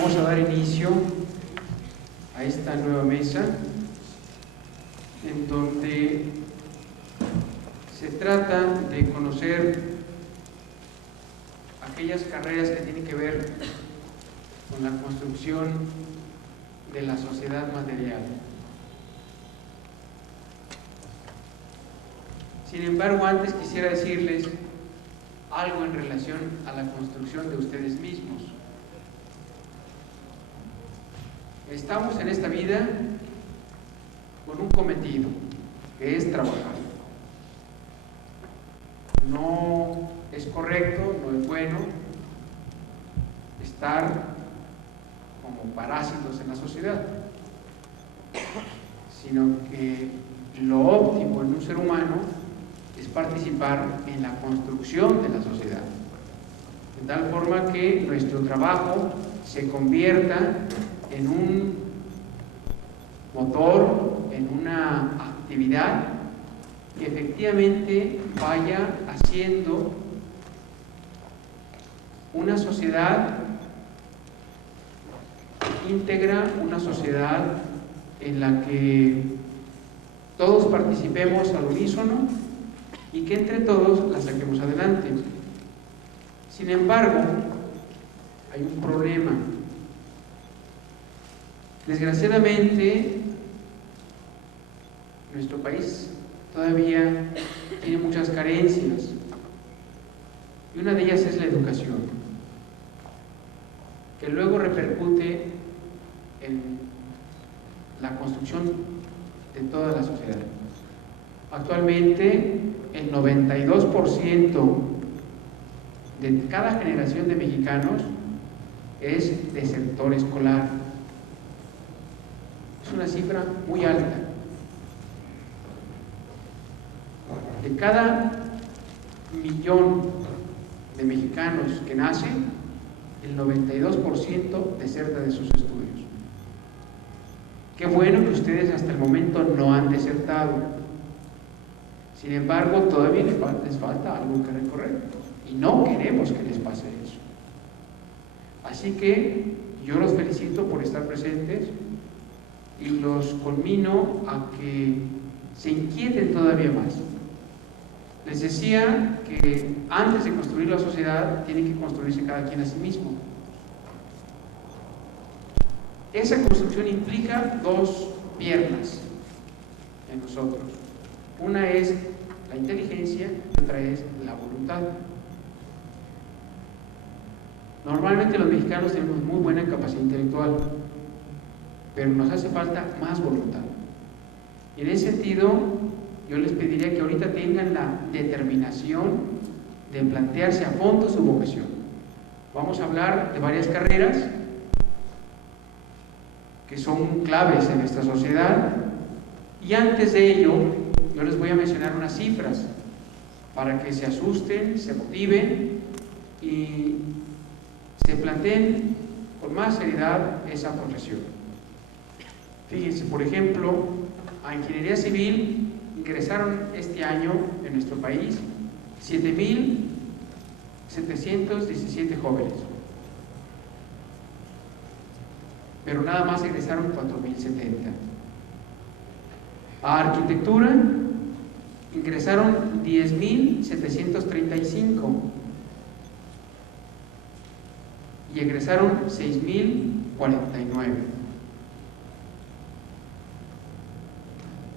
Vamos a dar inicio a esta nueva mesa en donde se trata de conocer aquellas carreras que tienen que ver con la construcción de la sociedad material. Sin embargo, antes quisiera decirles algo en relación a la construcción de ustedes mismos. Estamos en esta vida con un cometido, que es trabajar. No es correcto, no es bueno estar como parásitos en la sociedad, sino que lo óptimo en un ser humano es participar en la construcción de la sociedad, de tal forma que nuestro trabajo se convierta en un motor, en una actividad que efectivamente vaya haciendo una sociedad íntegra, una sociedad en la que todos participemos al unísono y que entre todos la saquemos adelante. Sin embargo, hay un problema. Desgraciadamente, nuestro país todavía tiene muchas carencias y una de ellas es la educación, que luego repercute en la construcción de toda la sociedad. Actualmente, el 92% de cada generación de mexicanos es desertor escolar. Es una cifra muy alta. De cada millón de mexicanos que nacen, el 92% deserta de sus estudios. Qué bueno que ustedes hasta el momento no han desertado. Sin embargo, todavía les falta algo que recorrer y no queremos que les pase eso. Así que yo los felicito por estar presentes y los conmino a que se inquieten todavía más. Les decía que antes de construir la sociedad tiene que construirse cada quien a sí mismo. Esa construcción implica dos piernas en nosotros. Una es la inteligencia y otra es la voluntad. Normalmente los mexicanos tenemos muy buena capacidad intelectual, pero nos hace falta más voluntad. Y en ese sentido, yo les pediría que ahorita tengan la determinación de plantearse a fondo su vocación. Vamos a hablar de varias carreras que son claves en esta sociedad, y antes de ello yo les voy a mencionar unas cifras para que se asusten, se motiven y se planteen con más seriedad esa profesión. Fíjense, por ejemplo, a ingeniería civil ingresaron este año en nuestro país 7,717 jóvenes, pero nada más egresaron 4,070. A arquitectura ingresaron 10,735 y egresaron 6,049.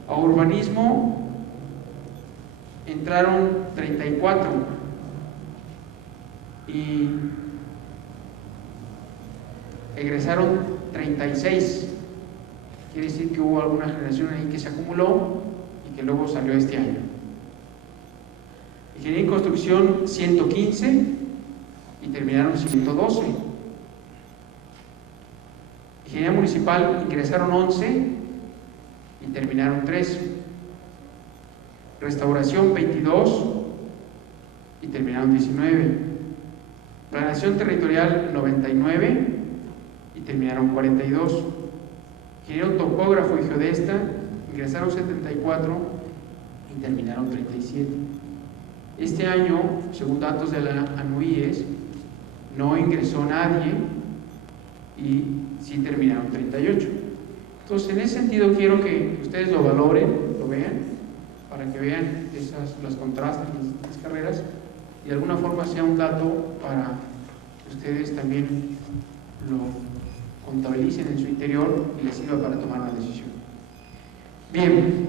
A urbanismo entraron 34 y egresaron 36. Quiere decir que hubo alguna generación ahí que se acumuló y que luego salió este año. Ingeniería en construcción 115 y terminaron 112. Ingeniería municipal ingresaron 11 y terminaron 3. Restauración 22 y terminaron 19. Planeación territorial 99 y terminaron 42. Ingeniero topógrafo y geodesta ingresaron 74 y terminaron 37. Este año, según datos de la ANUIES, no ingresó nadie y sí terminaron 38. Entonces, en ese sentido quiero que ustedes lo valoren, lo vean, para que vean las contrastes, las carreras, y de alguna forma sea un dato para que ustedes también lo contabilicen en su interior y les sirva para tomar una decisión. Bien,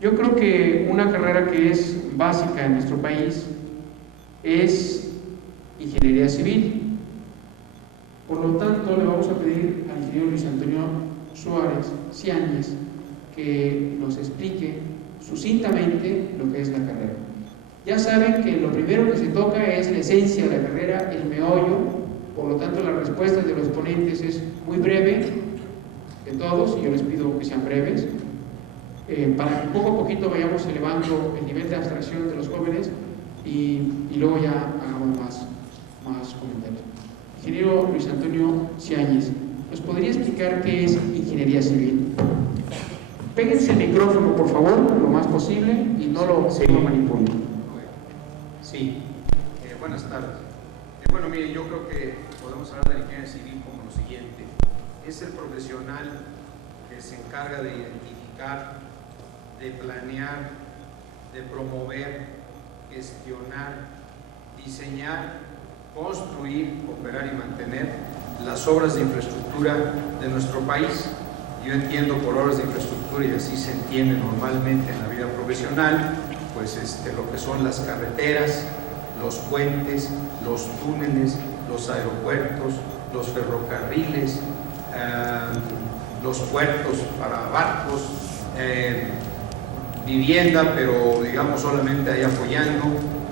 yo creo que una carrera que es básica en nuestro país es ingeniería civil. Por lo tanto, le vamos a pedir al ingeniero Luis Antonio Suárez Ciáñez que nos explique sucintamente lo que es la carrera. Ya saben que lo primero que se toca es la esencia de la carrera, el meollo, por lo tanto las respuestas de los ponentes es muy breve, de todos, y yo les pido que sean breves, para que poco a poquito vayamos elevando el nivel de abstracción de los jóvenes y luego ya hagamos más comentarios. Ingeniero Luis Antonio Ciáñez, ¿nos podría explicar qué es ingeniería civil? Péguense el micrófono, por favor, lo más posible y no lo manipulen. Sí, buenas tardes. Bueno, mire, yo creo que podemos hablar de la ingeniería civil como lo siguiente. Es el profesional que se encarga de identificar, de planear, de promover, gestionar, diseñar, construir, operar y mantener las obras de infraestructura de nuestro país. Yo entiendo por obras de infraestructura, y así se entiende normalmente en la vida profesional, pues lo que son las carreteras, los puentes, los túneles, los aeropuertos, los ferrocarriles, los puertos para barcos, vivienda, pero digamos solamente ahí apoyando,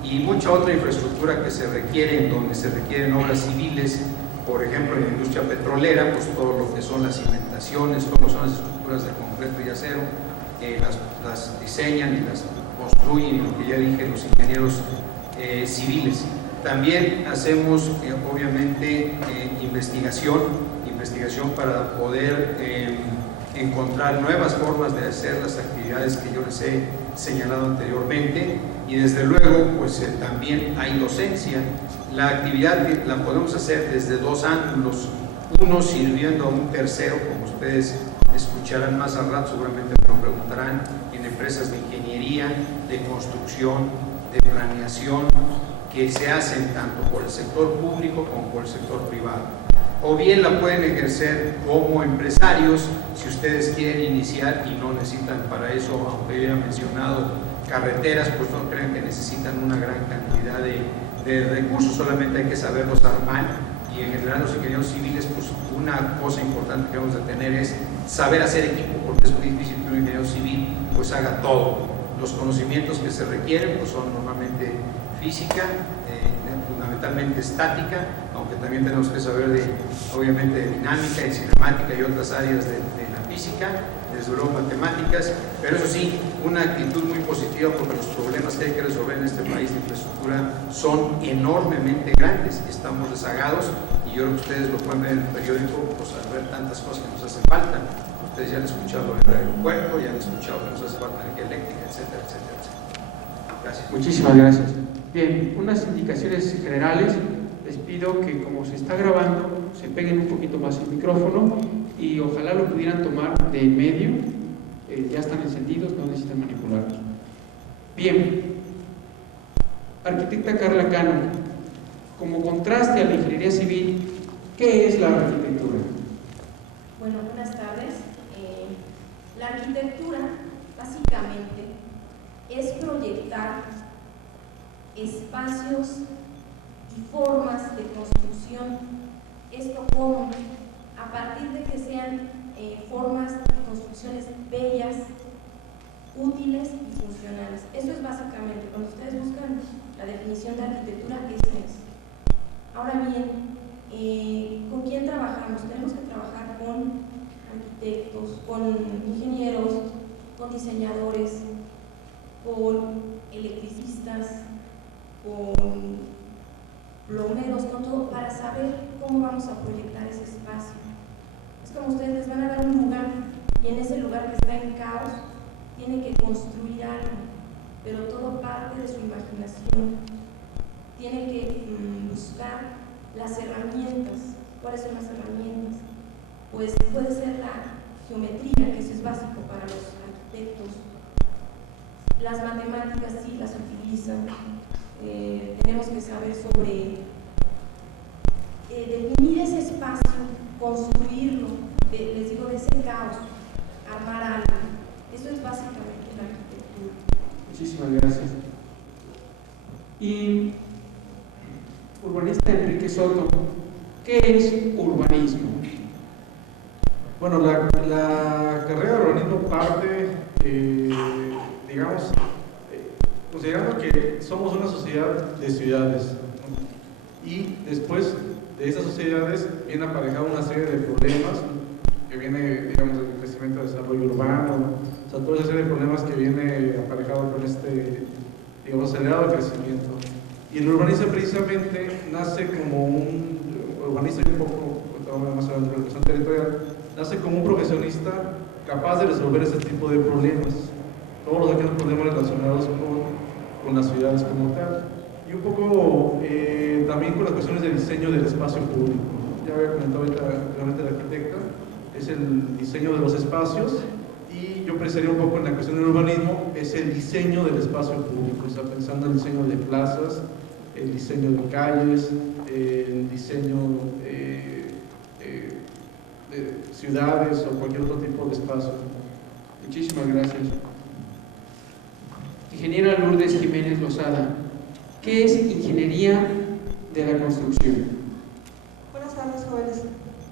y mucha otra infraestructura que se requiere, en donde se requieren obras civiles, por ejemplo en la industria petrolera, pues todo lo que son las cimentaciones, todo lo que son las estructuras de concreto y acero, las diseñan y las construyen, y lo que ya dije, los ingenieros civiles. También hacemos obviamente investigación para poder encontrar nuevas formas de hacer las actividades que yo les he señalado anteriormente, y desde luego pues también hay docencia. La actividad la podemos hacer desde dos ángulos: uno sirviendo a un tercero, como ustedes escucharán más al rato, seguramente me lo preguntarán, en empresas de ingeniería, de construcción, de planeación, que se hacen tanto por el sector público como por el sector privado. O bien la pueden ejercer como empresarios, si ustedes quieren iniciar y no necesitan para eso, aunque yo haya mencionado carreteras, pues no crean que necesitan una gran cantidad de recursos, solamente hay que saberlos armar. Y en general los ingenieros civiles, pues una cosa importante que vamos a tener es saber hacer equipo, porque es muy difícil que un ingeniero civil pues haga todo. Los conocimientos que se requieren pues son normalmente física, fundamentalmente estática, aunque también tenemos que saber obviamente de dinámica y cinemática y otras áreas de la física, desde luego matemáticas, pero eso sí, una actitud muy positiva, porque los problemas que hay que resolver en este país de infraestructura son enormemente grandes, estamos rezagados, y yo creo que ustedes lo pueden ver en el periódico, pues al ver tantas cosas que nos hacen falta. Ustedes ya han escuchado el aeropuerto, ya han escuchado que nos hace falta energía eléctrica, etcétera, etcétera, etcétera. Gracias. Muchísimas gracias. Bien, unas indicaciones generales. Les pido que, como se está grabando, se peguen un poquito más el micrófono y ojalá lo pudieran tomar de en medio. Ya están encendidos, no necesitan manipularlos. Bien, arquitecta Carla Cano, como contraste a la ingeniería civil, ¿qué es la arquitectura? Bueno, buenas tardes. La arquitectura, básicamente, es proyectar espacios y formas de construcción. Esto como a partir de que sean formas y construcciones bellas, útiles y funcionales. Eso es básicamente, cuando ustedes buscan la definición de arquitectura, eso es. Ahora bien, ¿con quién trabajamos? Tenemos que trabajar con arquitectos, con ingenieros, con diseñadores, con electricistas, con plomeros, con todo, para saber cómo vamos a proyectar ese espacio. Es como ustedes les van a dar un lugar, y en ese lugar que está en caos tienen que construir algo, pero todo parte de su imaginación. Tienen que buscar las herramientas ¿Cuáles son las herramientas? Pues puede ser la geometría, que eso es básico para los arquitectos. Las matemáticas sí las utilizan. Tenemos que saber sobre definir ese espacio, construirlo, les digo, de ese caos, armar algo. Eso es básicamente la arquitectura. Muchísimas gracias. Y urbanista Enrique Soto, ¿qué es urbanismo? Bueno, la carrera de urbanismo parte, digamos, considerando que somos una sociedad de ciudades, ¿no? Y después de esas sociedades viene aparejado una serie de problemas que viene, digamos, del crecimiento del desarrollo urbano, o sea, toda esa serie de problemas que viene aparejado con este, digamos, acelerado crecimiento. Y el urbanista precisamente nace como un urbanista y un poco, más adelante de la cuestión territorial, nace como un profesionista capaz de resolver ese tipo de problemas, todos aquellos problemas relacionados con las ciudades como tal, y un poco también con las cuestiones de diseño del espacio público. Ya había comentado ahorita realmente la arquitecta, es el diseño de los espacios, y yo pensaría un poco en la cuestión del urbanismo, es el diseño del espacio público, o sea, pensando en el diseño de plazas, el diseño de calles, el diseño de ciudades o cualquier otro tipo de espacio. Muchísimas gracias. Ingeniera Lourdes Jiménez Lozada, ¿qué es ingeniería de la construcción? Buenas tardes, jóvenes.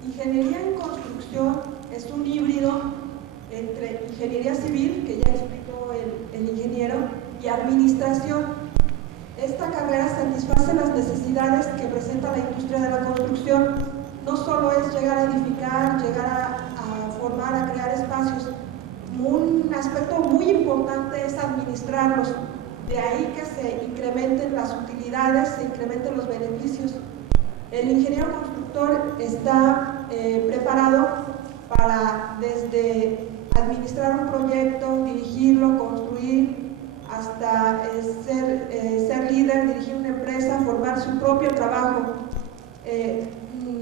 Ingeniería en construcción es un híbrido entre ingeniería civil, que ya explicó el ingeniero, y administración. Esta carrera satisface las necesidades que presenta la industria de la construcción. No solo es llegar a edificar, llegar a formar, a crear espacios. Un aspecto muy importante es administrarlos. De ahí que se incrementen las utilidades, se incrementen los beneficios. El ingeniero constructor está preparado para desde administrar un proyecto, dirigirlo, construir, hasta ser líder, dirigir una empresa, formar su propio trabajo.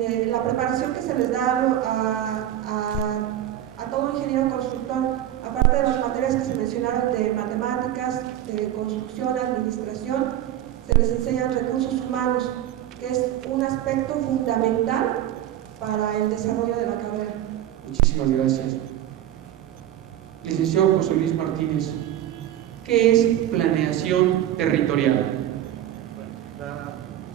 La preparación que se les da a todo ingeniero constructor, aparte de las materias que se mencionaron de matemáticas, de construcción, administración, se les enseñan recursos humanos, que es un aspecto fundamental para el desarrollo de la carrera. Muchísimas gracias. Licenciado José Luis Martínez, ¿qué es planeación territorial?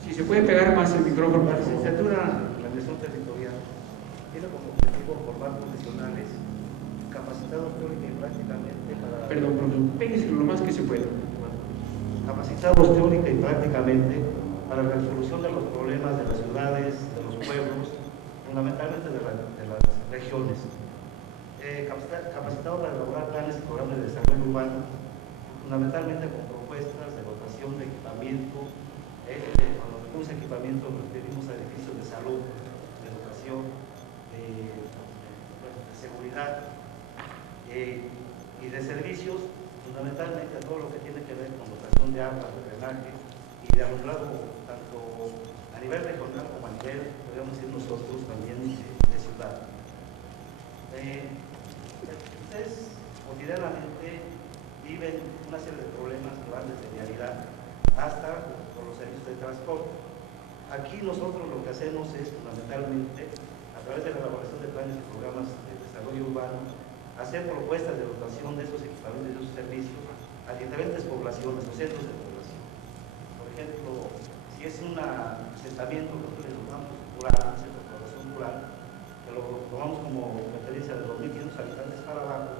Si se puede pegar más el micrófono. La licenciatura en planeación territorial tiene como objetivo formar profesionales capacitados teórica y prácticamente para... Perdón, péguese lo más que se pueda. Capacitados teórica y prácticamente para la resolución de los problemas de las ciudades, de los pueblos, fundamentalmente de las regiones. Capacitados para elaborar planes y programas de desarrollo urbano, fundamentalmente con propuestas de dotación de equipamiento. Cuando decimos equipamiento nos referimos a edificios de salud, de educación, de seguridad y de servicios, fundamentalmente a todo lo que tiene que ver con dotación de agua, de drenaje y de alumbrado, tanto a nivel regional como a nivel, podríamos decir nosotros, también de ciudad. Ustedes cotidianamente viven una serie de problemas que van desde vialidad hasta por los servicios de transporte. Aquí nosotros lo que hacemos es fundamentalmente, a través de la elaboración de planes y programas de desarrollo urbano, hacer propuestas de dotación de esos equipamientos y de esos servicios a diferentes poblaciones o centros de población. Por ejemplo, si es un asentamiento que nosotros le llamamos rural, un centro de población rural, que lo tomamos como referencia de 2.500 habitantes para abajo,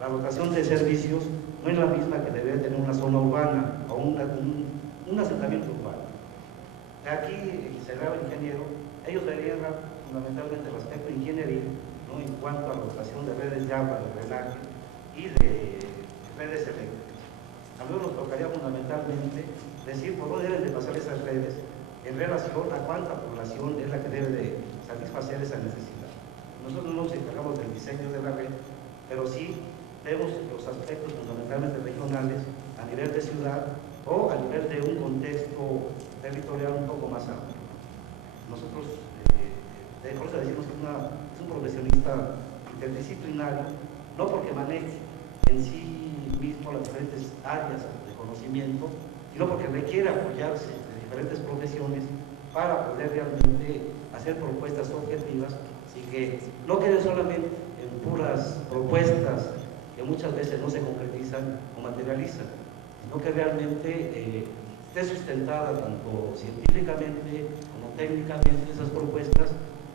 la dotación de servicios no es la misma que debería tener una zona urbana o un asentamiento urbano. Aquí, el ingeniero, ellos verían fundamentalmente el aspecto ingenieril, ¿no?, en cuanto a la dotación de redes de agua, de drenaje y de redes eléctricas. A nosotros nos tocaría fundamentalmente decir por dónde deben de pasar esas redes en relación a cuánta población es la que debe de satisfacer esa necesidad. Nosotros no nos encargamos del diseño de la red, pero sí vemos los aspectos fundamentalmente regionales a nivel de ciudad o a nivel de un contexto territorial un poco más amplio. Nosotros por eso decimos que es un profesionista interdisciplinario, no porque maneje en sí mismo las diferentes áreas de conocimiento, sino porque requiere apoyarse de diferentes profesiones para poder realmente hacer propuestas objetivas y que no queden solamente en puras propuestas que muchas veces no se concretizan o materializan, sino que realmente esté sustentada tanto científicamente como técnicamente esas propuestas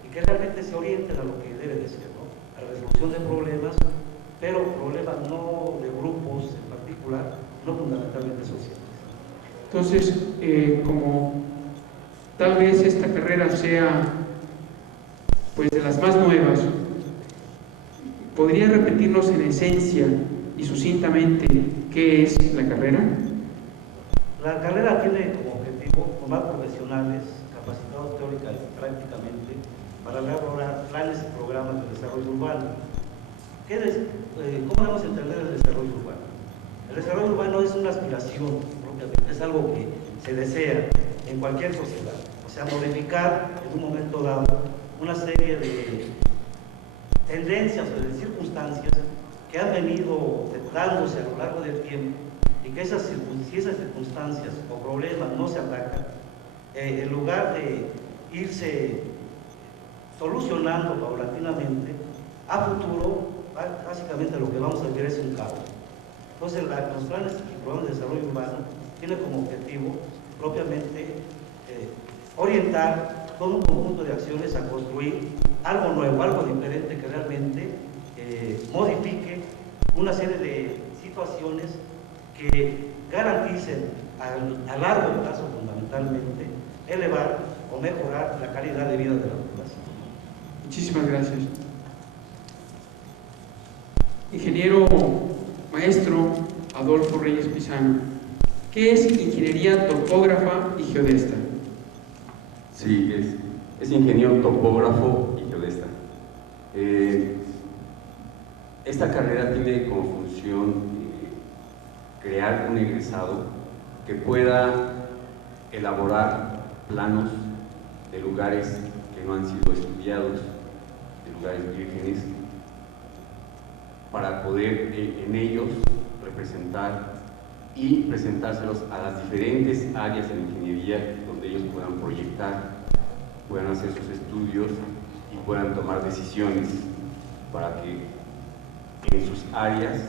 y que realmente se orienten a lo que debe de ser, ¿no? A la resolución de problemas, pero problemas no de grupos en particular, no fundamentalmente sociales. Entonces, como tal vez esta carrera sea pues de las más nuevas, ¿podría repetirnos en esencia y sucintamente qué es la carrera? La carrera tiene como objetivo formar profesionales capacitados teórica y prácticamente para elaborar planes y programas de desarrollo urbano. ¿Cómo debemos entender el desarrollo urbano? El desarrollo urbano es una aspiración propiamente, es algo que se desea en cualquier sociedad, o sea, modificar en un momento dado una serie de tendencias o de circunstancias que han venido dándose a lo largo del tiempo y que si esas circunstancias o problemas no se atacan, en lugar de irse solucionando paulatinamente, a futuro, básicamente lo que vamos a ver es un caos. Entonces, los planes y programas de desarrollo urbano tienen como objetivo propiamente orientar todo un conjunto de acciones a construir algo nuevo, algo diferente que realmente modifique una serie de situaciones que garanticen a largo plazo fundamentalmente elevar o mejorar la calidad de vida de la población. Muchísimas gracias. Ingeniero maestro Adolfo Reyes Pizano, ¿qué es ingeniería topógrafa y geodesta? Sí, es ingeniero topógrafo y geodesta. Esta carrera tiene como función crear un egresado que pueda elaborar planos de lugares que no han sido estudiados, de lugares vírgenes, para poder en ellos representar y presentárselos a las diferentes áreas de la ingeniería donde ellos puedan proyectar, puedan hacer sus estudios y puedan tomar decisiones para que en sus áreas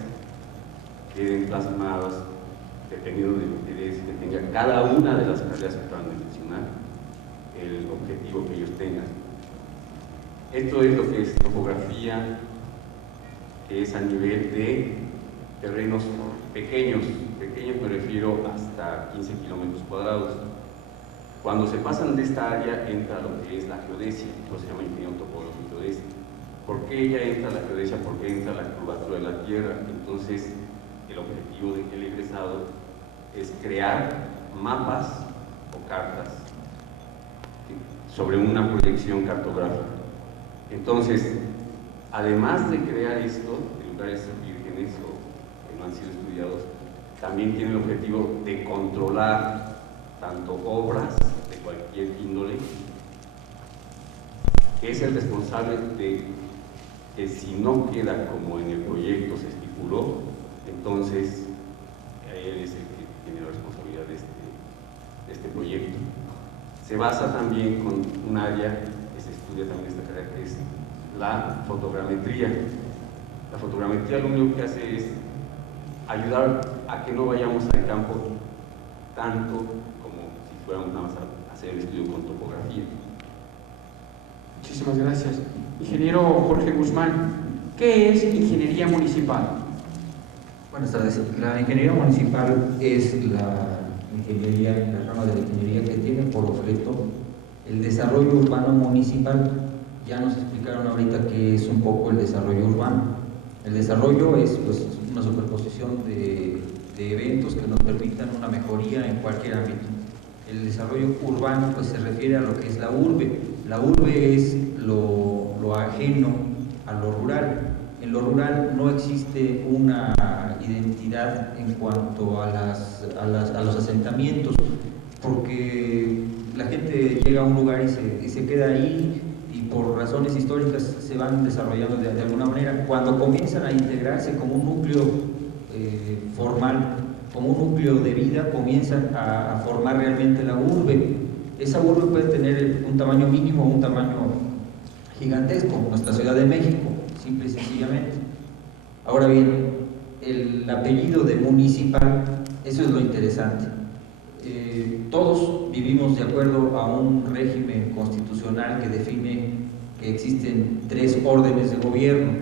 queden plasmadas, dependiendo del interés que tenga cada una de las carreras que acaban de mencionar, el objetivo que ellos tengan. Esto es lo que es topografía, que es a nivel de terrenos pequeños me refiero hasta 15 kilómetros cuadrados. Cuando se pasan de esta área entra lo que es la geodesia, eso se llama ingeniero topógrafo y geodesia. ¿Por qué ella entra la geodesia? Porque entra la curvatura de la tierra. Entonces, el objetivo del egresado es crear mapas o cartas sobre una proyección cartográfica. Entonces, además de crear esto, de lugares vírgenes o que no han sido estudiados, también tiene el objetivo de controlar tanto obras de cualquier índole, que es el responsable de que si no queda como en el proyecto se estipuló, entonces él es el que tiene la responsabilidad de este proyecto. Se basa también con un área que se estudia también esta carrera, que es la fotogrametría. La fotogrametría lo único que hace es ayudar a que no vayamos al campo tanto como si fuéramos nada más a hacer el estudio con topografía. Muchísimas gracias. Ingeniero Jorge Guzmán, ¿qué es ingeniería municipal? Buenas tardes. La ingeniería municipal es la rama de la ingeniería que tiene por objeto el desarrollo urbano municipal. Ya nos explicaron ahorita qué es un poco el desarrollo urbano. El desarrollo es pues una superposición de eventos que nos permitan una mejoría en cualquier ámbito. El desarrollo urbano pues se refiere a lo que es la urbe. La urbe es lo ajeno a lo rural. En lo rural no existe una identidad en cuanto a los asentamientos, porque la gente llega a un lugar y se queda ahí y por razones históricas se van desarrollando de alguna manera. Cuando comienzan a integrarse como un núcleo formal, como un núcleo de vida, comienzan a formar realmente la urbe. Esa urbe puede tener un tamaño mínimo o un tamaño gigantesco, nuestra Ciudad de México, simple y sencillamente. Ahora bien, el apellido de municipal, eso es lo interesante. Todos vivimos de acuerdo a un régimen constitucional que define que existen 3 órdenes de gobierno.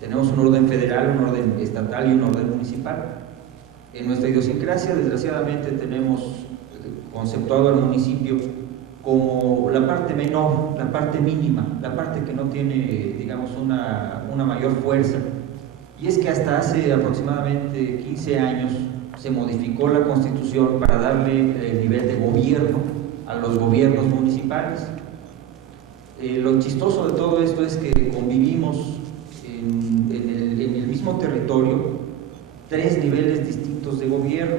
Tenemos un orden federal, un orden estatal y un orden municipal. En nuestra idiosincrasia, desgraciadamente, tenemos conceptuado al municipio como la parte menor, la parte mínima, la parte que no tiene, digamos, una mayor fuerza. Y es que hasta hace aproximadamente 15 años se modificó la Constitución para darle el nivel de gobierno a los gobiernos municipales. Lo chistoso de todo esto es que convivimos en el mismo territorio 3 niveles distintos de gobierno.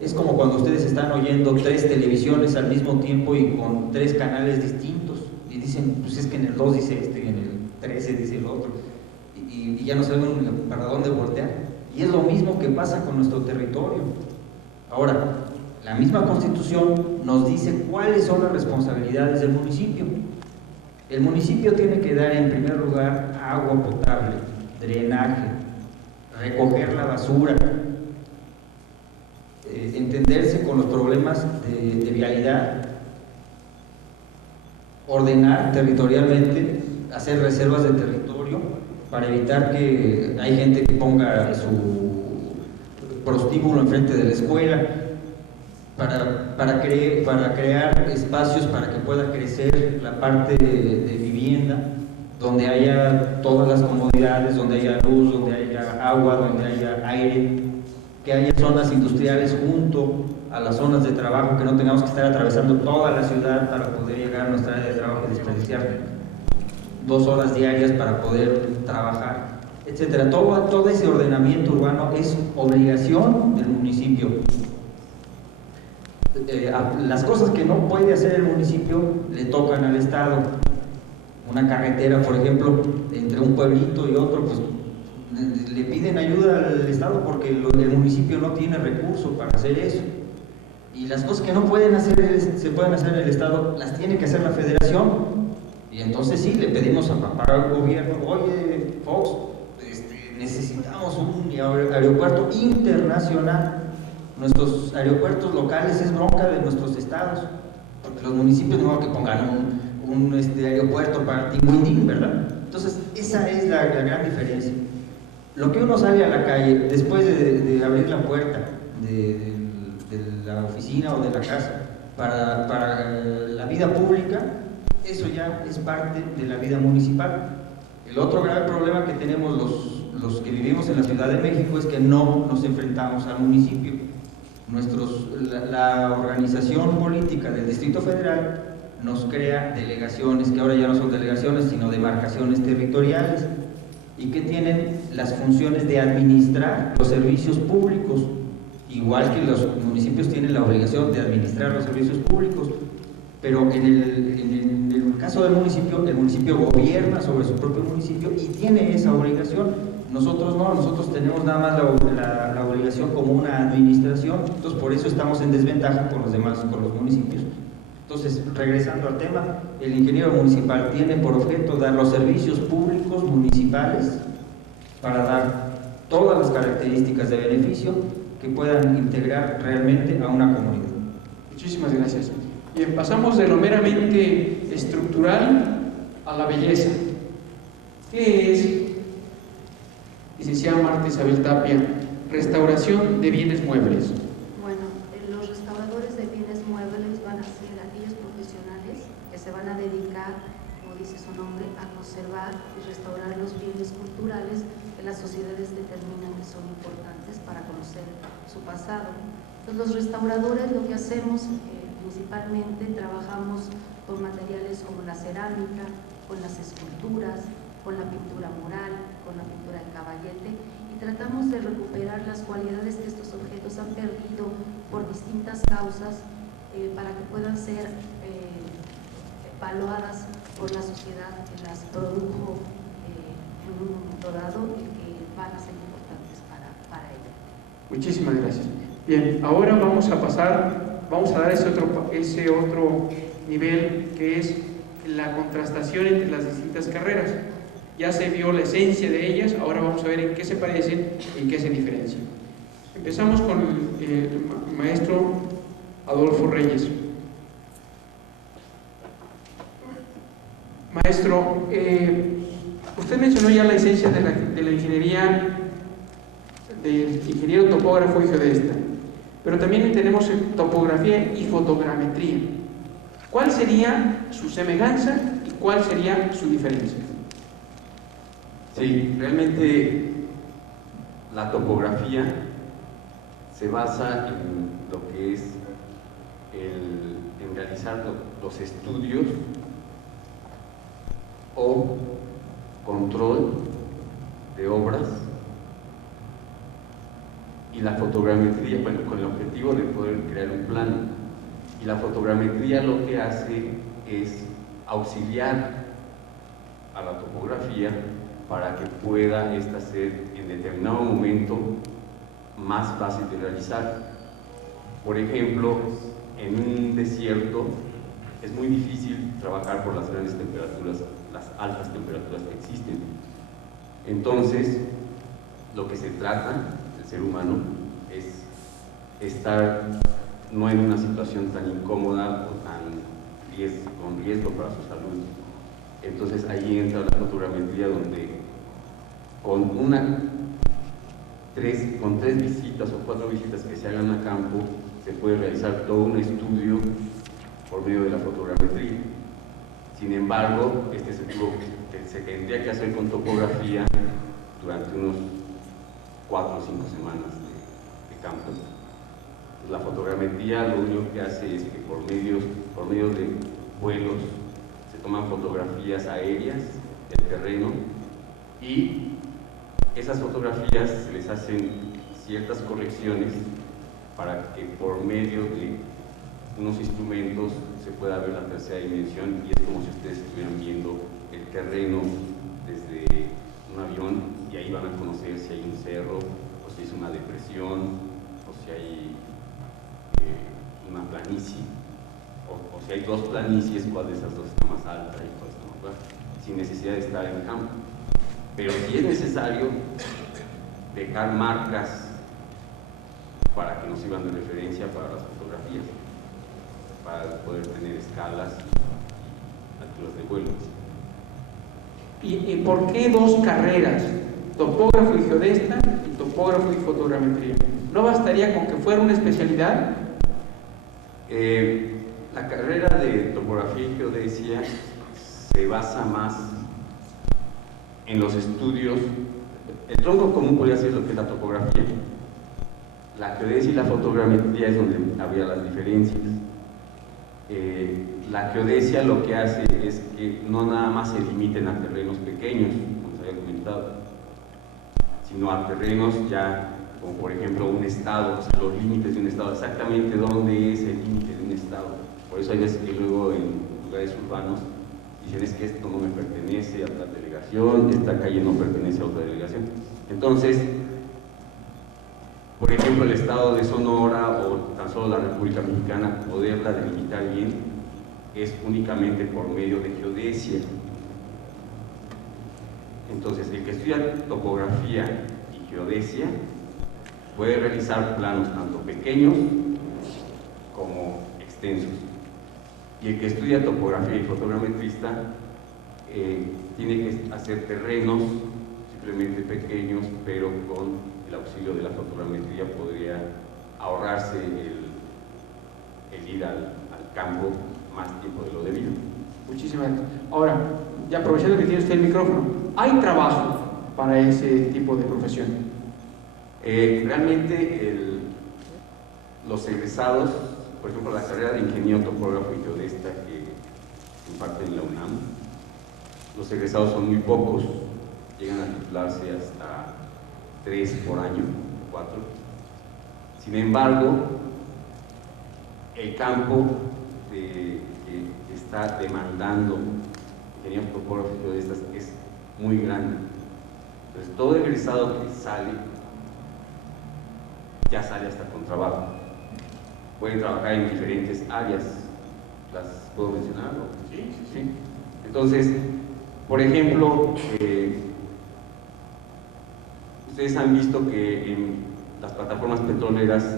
Es como cuando ustedes están oyendo 3 televisiones al mismo tiempo y con 3 canales distintos y dicen, pues es que en el 2 dice este y en el 13 dice el otro y ya no saben para dónde voltear. Y es lo mismo que pasa con nuestro territorio. Ahora, la misma Constitución nos dice cuáles son las responsabilidades del municipio. El municipio tiene que dar en primer lugar agua potable, drenaje, recoger la basura, entenderse con los problemas de vialidad, ordenar territorialmente, hacer reservas de territorio para evitar que hay gente que ponga su prostíbulo enfrente de la escuela, para crear espacios para que pueda crecer la parte de vivienda, donde haya todas las comodidades, donde haya luz, donde haya agua, donde haya aire, que haya zonas industriales junto a las zonas de trabajo, que no tengamos que estar atravesando toda la ciudad para poder llegar a nuestra área de trabajo y desperdiciar 2 horas diarias para poder trabajar, etcétera. Todo ese ordenamiento urbano es obligación del municipio. Las cosas que no puede hacer el municipio le tocan al Estado. Una carretera, por ejemplo, entre un pueblito y otro, pues le piden ayuda al Estado porque el municipio no tiene recursos para hacer eso. Y las cosas que no pueden hacer, se pueden hacer en el Estado, las tiene que hacer la Federación. Y entonces sí, le pedimos al gobierno, oye, Fox, necesitamos un aeropuerto internacional. Nuestros aeropuertos locales es bronca de nuestros estados, porque los municipios no que pongan un aeropuerto para Tinguindín, ¿verdad? Entonces, esa es la gran diferencia. Lo que uno sale a la calle, después de abrir la puerta de la oficina o de la casa, para la vida pública, eso ya es parte de la vida municipal. El otro gran problema que tenemos los que vivimos en la Ciudad de México es que no nos enfrentamos al municipio. La organización política del Distrito Federal nos crea delegaciones, que ahora ya no son delegaciones, sino demarcaciones territoriales, y que tienen las funciones de administrar los servicios públicos, igual que los municipios tienen la obligación de administrar los servicios públicos, pero en el caso del municipio, el municipio gobierna sobre su propio municipio y tiene esa obligación. Nosotros no, nosotros tenemos nada más la obligación como una administración, entonces por eso estamos en desventaja con los municipios. Entonces, regresando al tema, el ingeniero municipal tiene por objeto dar los servicios públicos municipales para dar todas las características de beneficio que puedan integrar realmente a una comunidad. Muchísimas gracias. Bien, pasamos de lo meramente estructural a la belleza. ¿Qué es, licenciada Marta Isabel Tapia, restauración de bienes muebles? Bueno, los restauradores de bienes muebles van a ser aquellos profesionales que se van a dedicar, como dice su nombre, a conservar y restaurar los bienes culturales que las sociedades determinan que son importantes para conocer su pasado. Entonces, los restauradores lo que hacemos principalmente trabajamos con materiales como la cerámica, con las esculturas, con la pintura mural, con la pintura de caballete, y tratamos de recuperar las cualidades que estos objetos han perdido por distintas causas para que puedan ser evaluadas por la sociedad que las produjo en un momento dado y que van a ser importantes para ella. Muchísimas gracias. Bien, ahora vamos a pasar, vamos a dar ese otro nivel que es la contrastación entre las distintas carreras. Ya se vio la esencia de ellas, ahora vamos a ver en qué se parecen y en qué se diferencian. Empezamos con el maestro Adolfo Reyes. Maestro, usted mencionó ya la esencia de la ingeniería, del ingeniero topógrafo y geodesta, pero también tenemos topografía y fotogrametría. ¿Cuál sería su semejanza y cuál sería su diferencia? Sí, realmente la topografía se basa en lo que es en realizar los estudios o control de obras, y la fotogrametría, bueno, con el objetivo de poder crear un plano. Y la fotogrametría lo que hace es auxiliar a la topografía para que pueda esta ser en determinado momento más fácil de realizar. Por ejemplo, en un desierto es muy difícil trabajar por las grandes temperaturas, las altas temperaturas que existen. Entonces, lo que se trata, el ser humano, es estar no en una situación tan incómoda o con riesgo para su salud. Entonces ahí entra la fotogrametría, donde con tres visitas o 4 visitas que se hagan a campo se puede realizar todo un estudio por medio de la fotogrametría. Sin embargo, este se tendría que hacer con topografía durante unos 4 o 5 semanas de campo. La fotogrametría lo único que hace es que por medio de vuelos se toman fotografías aéreas del terreno, y esas fotografías se les hacen ciertas correcciones para que por medio de unos instrumentos se pueda ver la tercera dimensión, y es como si ustedes estuvieran viendo el terreno desde un avión, y ahí van a conocer si hay un cerro, o si es una depresión, o si hay una planicie, o si hay 2 planicies, cuál de esas 2 está más alta y cuál está más baja, sin necesidad de estar en campo. Pero si es necesario dejar marcas para que nos sirvan de referencia para las fotografías, para poder tener escalas y alturas de vuelo. ¿Y por qué 2 carreras? Topógrafo y geodesta y topógrafo y fotogrametría. ¿No bastaría con que fuera una especialidad? La carrera de topografía y geodesia se basa más en los estudios. El tronco común podría ser lo que es la topografía. La geodesia y la fotogrametría es donde habría las diferencias. La geodesia lo que hace es que no nada más se limiten a terrenos pequeños, como se había comentado, sino a terrenos ya, como por ejemplo un estado, o sea, los límites de un estado, exactamente dónde es el límite de un estado. Por eso hay veces que luego en lugares urbanos dicen, es que esto no me pertenece a otra delegación, esta calle no pertenece a otra delegación. Entonces, por ejemplo, el estado de Sonora o tan solo la República Mexicana, poderla delimitar bien es únicamente por medio de geodesia. Entonces, el que estudia topografía y geodesia puede realizar planos tanto pequeños como extensos. Y el que estudia topografía y fotogrametrista tiene que hacer terrenos simplemente pequeños, pero con el auxilio de la fotogrametría podría ahorrarse el ir al campo más tiempo de lo debido. Muchísimas gracias. Ahora, ya aprovechando que tiene usted el micrófono, ¿hay trabajo para ese tipo de profesión? Realmente los egresados, por ejemplo, la carrera de ingeniero topógrafo y geodesta que se imparte en la UNAM, los egresados son muy pocos, llegan a titularse hasta 3 por año, 4. Sin embargo, el campo que está demandando ingenieros topógrafos y geodesistas es muy grande. Entonces, todo egresado que sale, ya sale hasta con trabajo. Pueden trabajar en diferentes áreas. ¿Las puedo mencionar? Sí. Entonces, por ejemplo, ustedes han visto que en las plataformas petroleras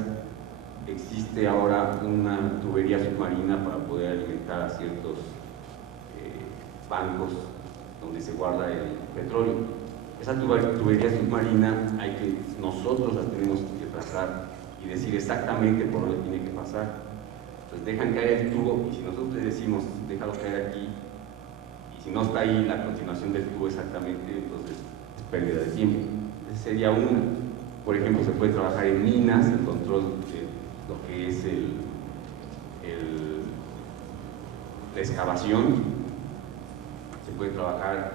existe ahora una tubería submarina para poder alimentar a ciertos bancos donde se guarda el petróleo. Esa tubería submarina nosotros la tenemos que trazar y decir exactamente por dónde tiene que pasar. Entonces dejan caer el tubo y si nosotros les decimos déjalo caer aquí y si no está ahí la continuación del tubo exactamente, entonces es pérdida de tiempo. Esa sería una. Por ejemplo, se puede trabajar en minas, el control de lo que es la excavación. Se puede trabajar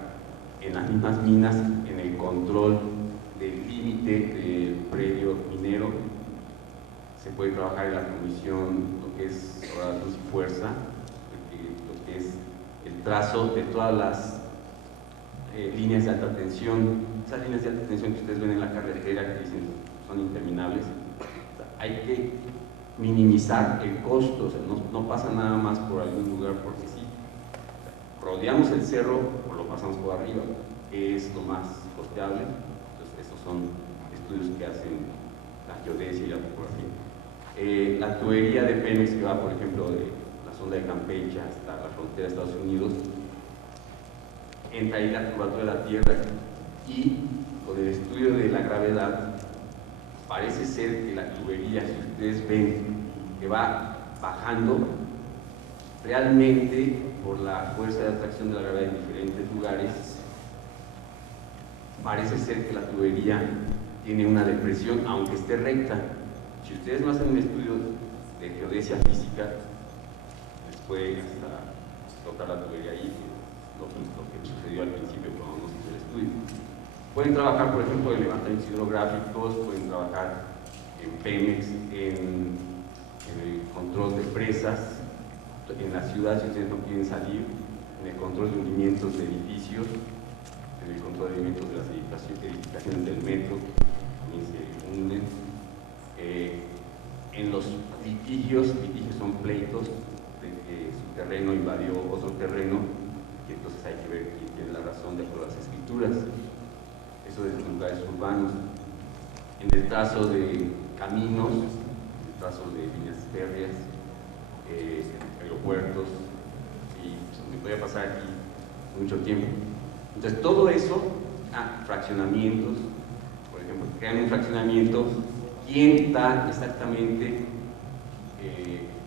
en las mismas minas, en el control del límite del predio minero. Se puede trabajar en la comisión, lo que es ahora luz y fuerza, lo que es el trazo de todas las líneas de alta tensión. Esas líneas de alta tensión que ustedes ven en la carretera que dicen son interminables, hay que minimizar el costo, o sea, no pasa nada más por algún lugar porque sí. Rodeamos el cerro o lo pasamos por arriba, que es lo más costeable. Entonces, estos son estudios que hacen la geodesia y la topografía. La tubería de Pemex que va, por ejemplo, de la sonda de Campeche hasta la frontera de Estados Unidos, entra ahí la curvatura de la Tierra y con el estudio de la gravedad parece ser que la tubería, si ustedes ven que va bajando, realmente por la fuerza de atracción de la gravedad en diferentes lugares, parece ser que la tubería tiene una depresión, aunque esté recta. Si ustedes no hacen un estudio de geodesia física, les puede hasta tocar la tubería ahí, lo que sucedió al principio cuando no se hizo el estudio. Pueden trabajar, por ejemplo, en levantamientos hidrográficos, pueden trabajar en Pemex, en el control de presas, en la ciudad si ustedes no quieren salir, en el control de hundimientos de edificios, en el control de hundimientos de las edificaciones del metro, también se hunden. En los litigios son pleitos de que su terreno invadió otro terreno y entonces hay que ver quién tiene la razón de acuerdo a las escrituras. Eso de los lugares urbanos. En el trazo de caminos, en el trazo de líneas férreas, aeropuertos, y pues, me voy a pasar aquí mucho tiempo. Entonces todo eso, fraccionamientos, por ejemplo, crean un fraccionamiento, ¿quién da exactamente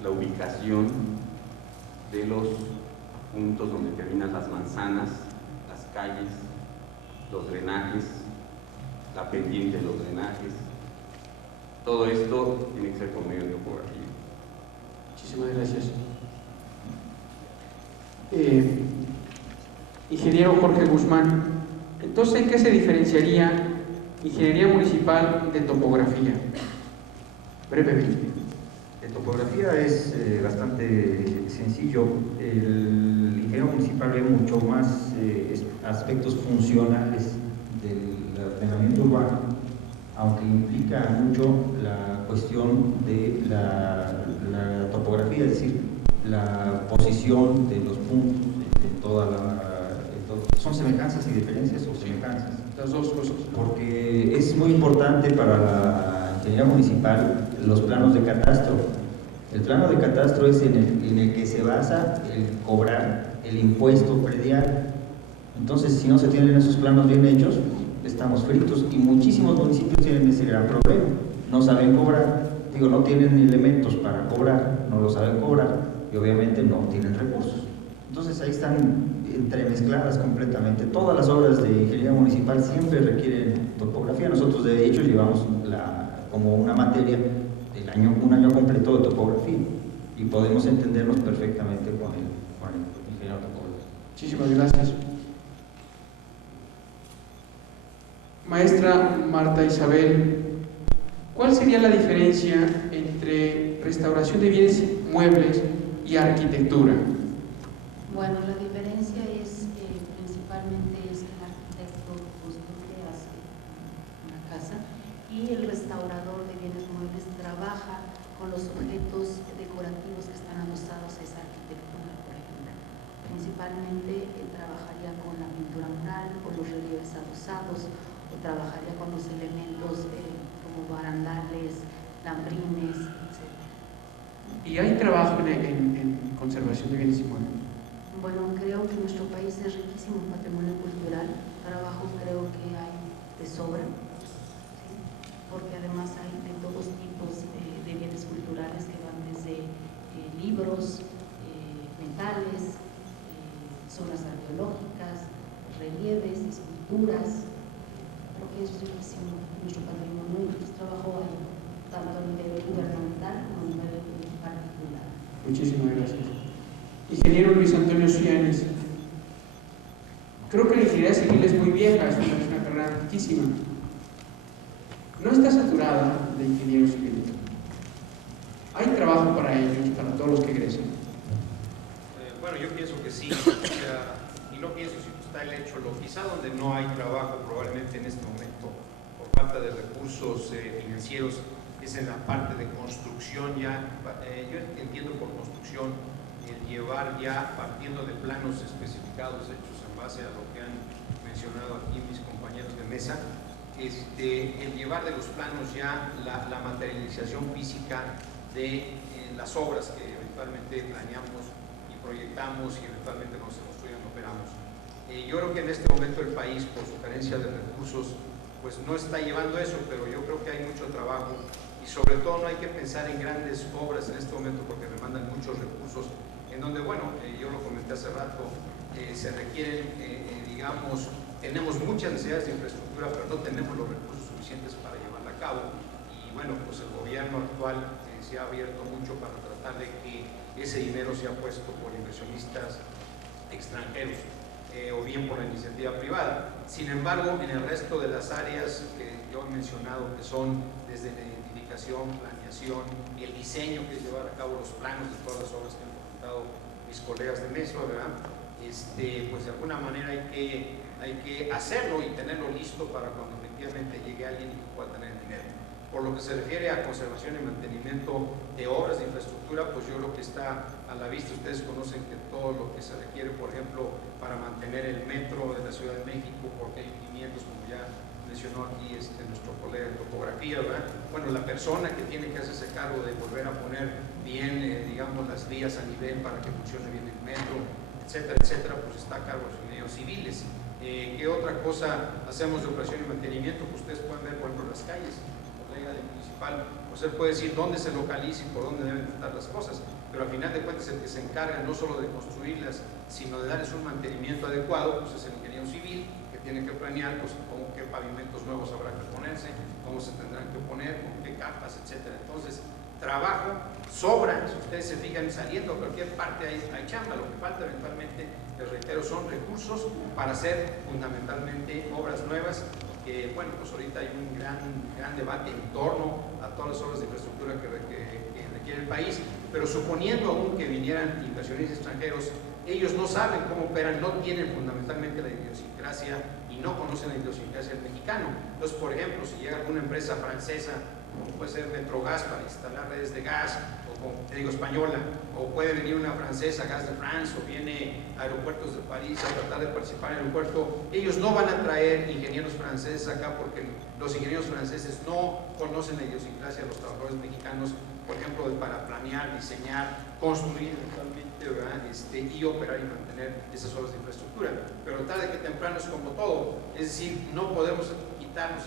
la ubicación de los puntos donde terminan las manzanas, las calles, los drenajes, la pendiente de los drenajes? Todo esto tiene que ser por medio de topografía. Muchísimas gracias. Ingeniero Jorge Guzmán, entonces, ¿en qué se diferenciaría ingeniería municipal de topografía? Brevemente. De topografía es bastante sencillo. El ingeniero municipal ve mucho más aspectos funcionales del ordenamiento urbano, aunque implica mucho la cuestión de la topografía, es decir, la posición de los puntos en toda son semejanzas y diferencias o semejanzas. Las dos cosas. Porque es muy importante para la ingeniería municipal los planos de catastro. El plano de catastro es en el que se basa el cobrar el impuesto predial. Entonces, si no se tienen esos planos bien hechos, estamos fritos, y muchísimos municipios tienen ese gran problema. No saben cobrar, no tienen elementos para cobrar, no lo saben cobrar y obviamente no tienen recursos. Entonces ahí están entremezcladas completamente. Todas las obras de ingeniería municipal siempre requieren topografía. Nosotros de hecho llevamos como una materia un año completo de topografía y podemos entendernos perfectamente con el ingeniero topógrafo. Muchísimas gracias. Maestra Marta Isabel, ¿cuál sería la diferencia entre restauración de bienes muebles y arquitectura? Bueno, la diferencia es principalmente es el arquitecto construye, hace una casa, y el restaurador de bienes muebles trabaja con los objetos decorativos que están adosados a esa arquitectura, por ejemplo. Principalmente trabajaría con la pintura mural, con los relieves adosados, o trabajaría con los elementos como barandales, lambrines, etc. ¿Y hay trabajo en conservación de bienes inmuebles? Bueno, creo que nuestro país es riquísimo en patrimonio cultural. Trabajo creo que hay de sobra, ¿sí? Porque además hay de todos tipos de bienes culturales que van desde libros, metales, zonas arqueológicas, relieves, esculturas. Creo que es riquísimo nuestro patrimonio y pues trabajo ahí, tanto a nivel gubernamental como a nivel particular. Muchísimas gracias. Ingeniero Luis Antonio Cianes, creo que la ingeniería civil es muy vieja, es una carrera antiquísima. No está saturada de ingenieros civiles. ¿Hay trabajo para ellos, para todos los que egresen? Bueno, yo pienso que sí, y no pienso si está el hecho, quizá donde no hay trabajo probablemente en este momento, por falta de recursos financieros, es en la parte de construcción ya. Yo entiendo por construcción el llevar ya partiendo de planos especificados hechos en base a lo que han mencionado aquí mis compañeros de mesa, el llevar de los planos ya la materialización física de las obras que eventualmente planeamos y proyectamos y eventualmente no se construyen, operamos. Yo creo que en este momento el país, por su carencia de recursos, pues no está llevando eso, pero yo creo que hay mucho trabajo y sobre todo no hay que pensar en grandes obras en este momento porque demandan muchos recursos, en donde, bueno, yo lo comenté hace rato, se requieren, digamos, tenemos muchas necesidades de infraestructura, pero no tenemos los recursos suficientes para llevarla a cabo. Y bueno, pues el gobierno actual se ha abierto mucho para tratar de que ese dinero sea puesto por inversionistas extranjeros o bien por la iniciativa privada. Sin embargo, en el resto de las áreas que yo he mencionado, que son desde la identificación, planeación, el diseño, que es llevar a cabo los planos de todas las obras que han comentado mis colegas de MESO, ¿verdad? Pues de alguna manera hay que hacerlo y tenerlo listo para cuando efectivamente llegue alguien y pueda tener el dinero. Por lo que se refiere a conservación y mantenimiento de obras de infraestructura, pues yo creo que está a la vista. Ustedes conocen que todo lo que se requiere, por ejemplo, para mantener el metro de la Ciudad de México, porque hay hundimientos, como ya mencionó aquí nuestro colega de topografía, ¿verdad? Bueno, la persona que tiene que hacerse cargo de volver a poner bien, digamos, las vías a nivel para que funcione bien el metro, etcétera, etcétera, pues está a cargo de los ingenieros civiles. ¿Qué otra cosa hacemos de operación y mantenimiento? Pues ustedes pueden ver, por ejemplo, las calles. Del municipal, usted puede decir dónde se localiza y por dónde deben estar las cosas, pero al final de cuentas el que se encarga no solo de construirlas, sino de darles un mantenimiento adecuado, pues es el ingeniero civil, que tiene que planear pues cómo, qué pavimentos nuevos habrá que ponerse, cómo se tendrán que poner, con qué capas, etcétera. Entonces, trabajo sobra, si ustedes se fijan, saliendo a cualquier parte hay chamba. Lo que falta eventualmente, les reitero, son recursos para hacer fundamentalmente obras nuevas. Bueno, pues ahorita hay un gran debate en torno a todas las obras de infraestructura que requiere el país, pero suponiendo aún que vinieran inversionistas extranjeros, ellos no saben cómo operan, no tienen fundamentalmente la idiosincrasia y no conocen la idiosincrasia del mexicano. Entonces, por ejemplo, si llega alguna empresa francesa, como puede ser Metrogas, para instalar redes de gas, española, o puede venir una francesa, Gas de France, o viene Aeropuertos de París a tratar de participar en el aeropuerto, ellos no van a traer ingenieros franceses acá porque los ingenieros franceses no conocen la idiosincrasia de los trabajadores mexicanos, por ejemplo, para planear, diseñar, construir eventualmente, ¿verdad? Y operar y mantener esas obras de infraestructura. Pero tarde que temprano es como todo, es decir, no podemos quitarnos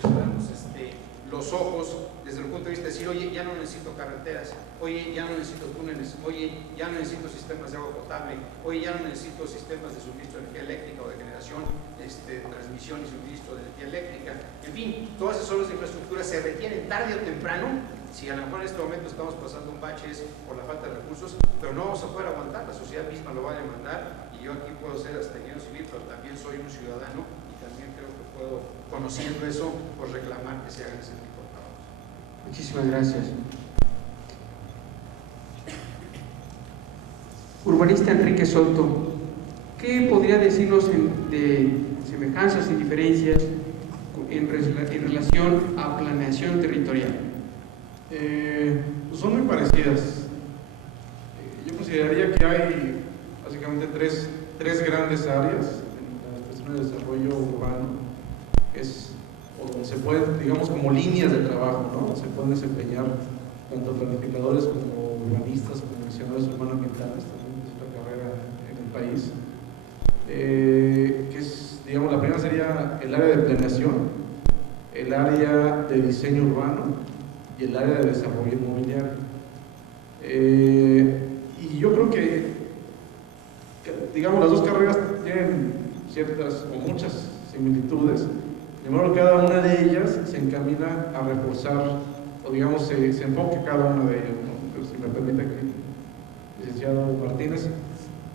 los ojos desde el punto de vista de decir, oye, ya no necesito carreteras, oye, ya no necesito túneles, oye, ya no necesito sistemas de agua potable, oye, ya no necesito sistemas de suministro de energía eléctrica o de generación, transmisión y suministro de energía eléctrica. En fin, todas esas obras de infraestructura se retienen tarde o temprano. Si a lo mejor en este momento estamos pasando un bache por la falta de recursos, pero no vamos a poder aguantar, la sociedad misma lo va a demandar, y yo aquí puedo ser hasta ingeniero civil, pero también soy un ciudadano y también creo que puedo, conociendo eso, pues reclamar que se hagan ese tipo de trabajos. Muchísimas gracias. Urbanista Enrique Soto, ¿qué podría decirnos de semejanzas y diferencias en relación a planeación territorial? Pues son muy parecidas. Yo consideraría que hay básicamente tres grandes áreas en las cuestiones de desarrollo urbano, o donde se pueden, digamos, como líneas de trabajo, ¿no? Se pueden desempeñar tanto planificadores como urbanistas, como diseñadores urbano-ambientales, también es otra carrera en el país. Que es, digamos, la primera sería el área de planeación, el área de diseño urbano y el área de desarrollo inmobiliario. Y yo creo que, digamos, las dos carreras tienen ciertas o muchas similitudes. Primero, cada una de ellas se encamina a reforzar, o digamos, se enfoca cada una de ellas, ¿no? Pero si me permite, licenciado Martínez,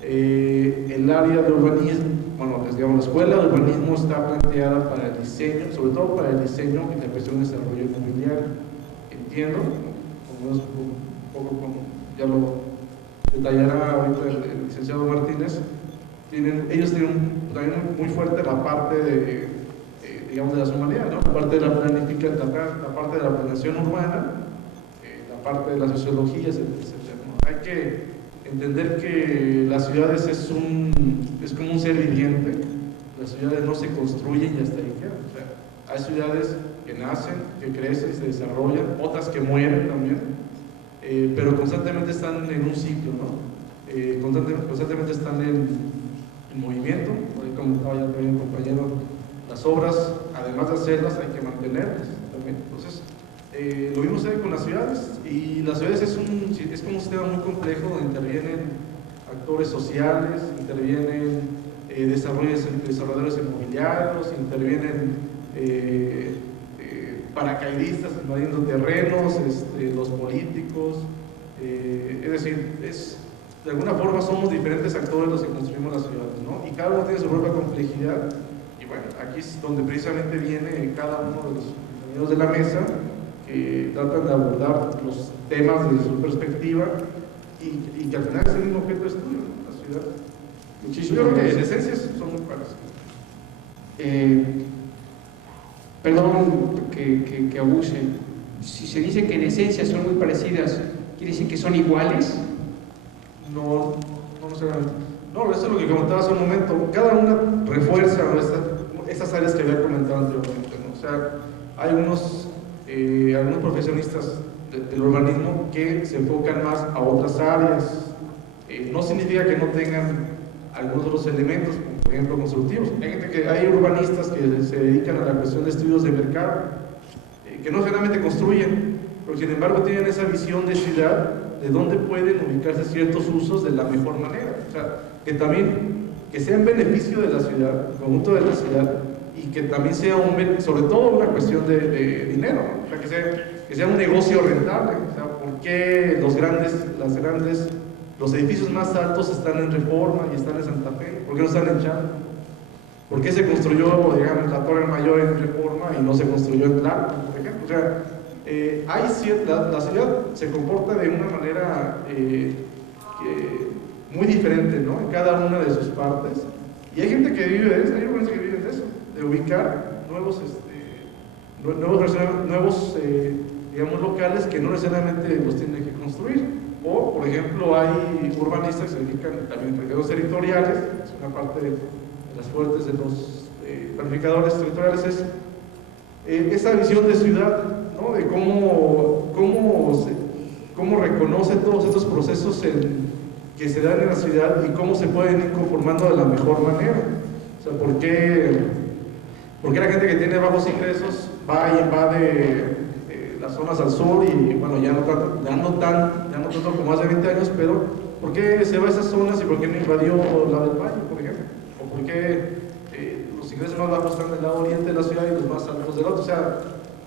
el área de urbanismo, bueno, digamos, la escuela de urbanismo está planteada para el diseño, sobre todo para el diseño y la cuestión de desarrollo inmobiliario. Entiendo, como es un poco como ya lo detallará ahorita el licenciado Martínez, ellos tienen también muy fuerte la parte de, digamos, de las humanidades, ¿no? La parte de la planificación, la parte de la planeación urbana, la parte de la sociología, etc. ¿No? Hay que entender que las ciudades es como un ser viviente. Las ciudades no se construyen y hasta ahí quedan. O sea, hay ciudades que nacen, que crecen, se desarrollan, otras que mueren también, pero constantemente están en un ciclo, ¿no? Constantemente están en movimiento. Como comentaba ya también un compañero, las obras, además de hacerlas, hay que mantenerlas también. Entonces, lo vimos ahí con las ciudades, y las ciudades es como un sistema muy complejo donde intervienen actores sociales, intervienen desarrolladores inmobiliarios, intervienen paracaidistas invadiendo terrenos, los políticos, es decir, de alguna forma somos diferentes actores los que construimos las ciudades, ¿no? Y cada uno tiene su propia complejidad. Y bueno, aquí es donde precisamente viene cada uno de los compañeros de la mesa que tratan de abordar los temas desde su perspectiva y que al final es el mismo objeto de estudio, ¿no? La ciudad. Muchísimas Yo creo que en gracias. esencia son muy parecidas. Perdón que abuse. Si se dice que en esencia son muy parecidas, ¿quiere decir que son iguales? No necesariamente. No, eso es lo que comentaba hace un momento. Cada una refuerza estas áreas que había comentado anteriormente, ¿no? O sea, hay algunos profesionistas del urbanismo que se enfocan más a otras áreas. No significa que no tengan algunos otros elementos, como por ejemplo constructivos. Hay urbanistas que se dedican a la cuestión de estudios de mercado, que no generalmente construyen, pero sin embargo tienen esa visión de ciudad, de dónde pueden ubicarse ciertos usos de la mejor manera. O sea, que sea en beneficio de la ciudad, del conjunto de la ciudad, y que también sea sobre todo una cuestión de dinero, ¿no? O sea, que sea un negocio rentable. O sea, ¿por qué los edificios más altos están en Reforma y están en Santa Fe? ¿Por qué no están en Chalco? ¿Por qué se construyó, digamos, la Torre Mayor en Reforma y no se construyó en Tlalpan, por ejemplo? O sea, la ciudad se comporta de una manera muy diferente, ¿no? En cada una de sus partes. Y hay gente que vive de eso, hay urbanistas que viven de eso, de ubicar nuevos digamos, locales que no necesariamente los tienen que construir. O, por ejemplo, hay urbanistas que se dedican también a proyectos territoriales, es una parte de las fuertes de los planificadores territoriales, es esa visión de ciudad, ¿no? De cómo reconoce todos estos procesos que se dan en la ciudad y cómo se pueden ir conformando de la mejor manera. O sea, ¿por qué la gente que tiene bajos ingresos va y invade las zonas al sur y, bueno, ya no tanto como hace 20 años, pero ¿por qué se va a esas zonas y por qué no invadió la del Valle, por ejemplo? ¿O por qué los ingresos más bajos están del lado oriente de la ciudad y los más altos del otro? O sea,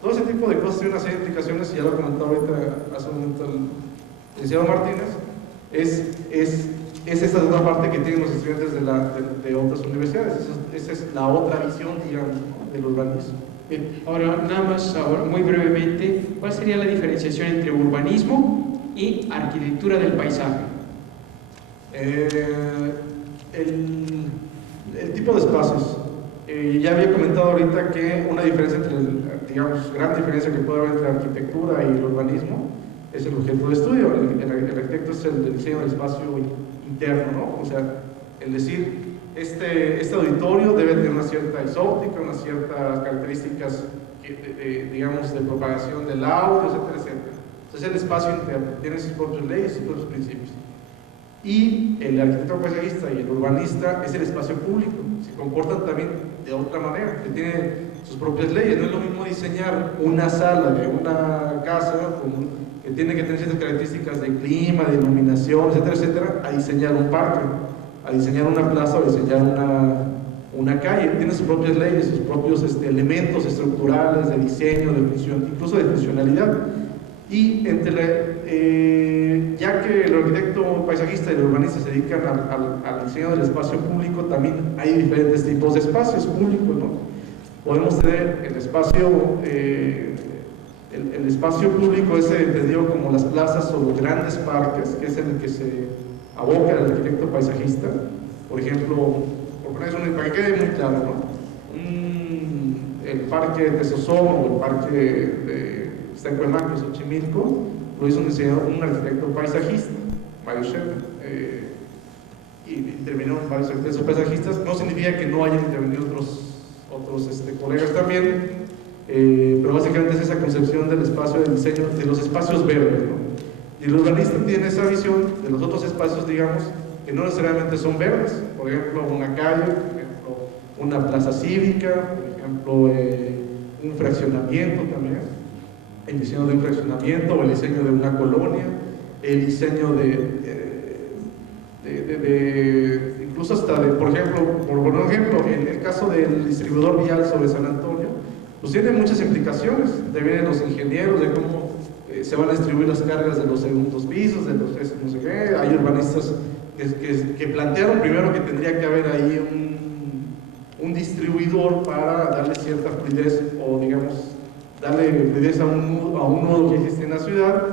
todo ese tipo de cosas tienen una serie de implicaciones, y ya lo comentaba ahorita hace un momento el licenciado Martínez. Es esa otra parte que tienen los estudiantes de otras universidades. Esa es la otra visión, digamos, del urbanismo. Bien, ahora nada más, muy brevemente, ¿cuál sería la diferenciación entre urbanismo y arquitectura del paisaje? El tipo de espacios. Ya había comentado ahorita que una diferencia entre, digamos, gran diferencia que puede haber entre la arquitectura y el urbanismo es el objeto de estudio. El arquitecto es el diseño del espacio interno, ¿no? O sea, el decir, este auditorio debe tener una cierta isóptica, unas ciertas características, digamos, de propagación del audio, etcétera, etcétera. Entonces el espacio interno tiene sus propias leyes, sus propios principios. Y el arquitecto paisajista y el urbanista es el espacio público, se comportan también de otra manera, que tiene sus propias leyes. No es lo mismo diseñar una sala de una casa que tiene que tener ciertas características de clima, de iluminación, etcétera, etcétera, a diseñar un parque, a diseñar una plaza o a diseñar una calle. Tiene sus propias leyes, sus propios elementos estructurales de diseño, de función, incluso de funcionalidad. Y ya que el arquitecto paisajista y el urbanista se dedican al diseño del espacio público, también hay diferentes tipos de espacios públicos, ¿no? Podemos tener el espacio público ese entendido como las plazas o los grandes parques, que es en el que se aboca el arquitecto paisajista. Por ejemplo, para que quede muy claro, ¿no? El parque de Tesosomo o el parque de Cuemaco, Xochimilco, lo hizo un arquitecto paisajista, Mario Scherer, y intervinieron varios arquitectos paisajistas. No significa que no hayan intervenido otros colegas también, pero básicamente es esa concepción del espacio, del diseño, de los espacios verdes, ¿no? Y el urbanista tiene esa visión de los otros espacios, digamos, que no necesariamente son verdes. Por ejemplo, una calle, por ejemplo, una plaza cívica, por ejemplo, un fraccionamiento también. El diseño de un fraccionamiento o el diseño de una colonia, el diseño incluso hasta de, por ejemplo, en el caso del distribuidor vial sobre San Antonio, pues tiene muchas implicaciones. Vienen los ingenieros de cómo se van a distribuir las cargas de los segundos pisos, de los no sé qué. Hay urbanistas que plantearon primero que tendría que haber ahí un distribuidor para darle cierta fluidez o, digamos, darle fluidez a un nudo que existe en la ciudad.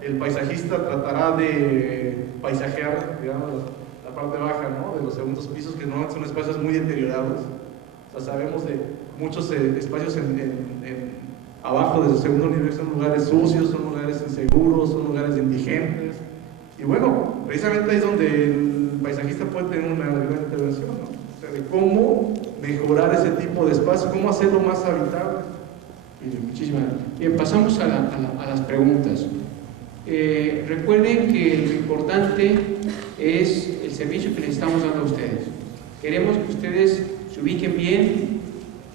El paisajista tratará de paisajear, digamos, la parte baja, ¿no?, de los segundos pisos, que normalmente son espacios muy deteriorados. O sea, sabemos de muchos espacios abajo del segundo nivel, son lugares sucios, son lugares inseguros, son lugares indigentes. Y bueno, precisamente ahí es donde el paisajista puede tener una gran intervención, ¿no? O sea, de cómo mejorar ese tipo de espacio, cómo hacerlo más habitable. Muchísimas gracias. Bien, pasamos a las preguntas. Recuerden que lo importante es el servicio que les estamos dando a ustedes. Queremos que ustedes se ubiquen bien,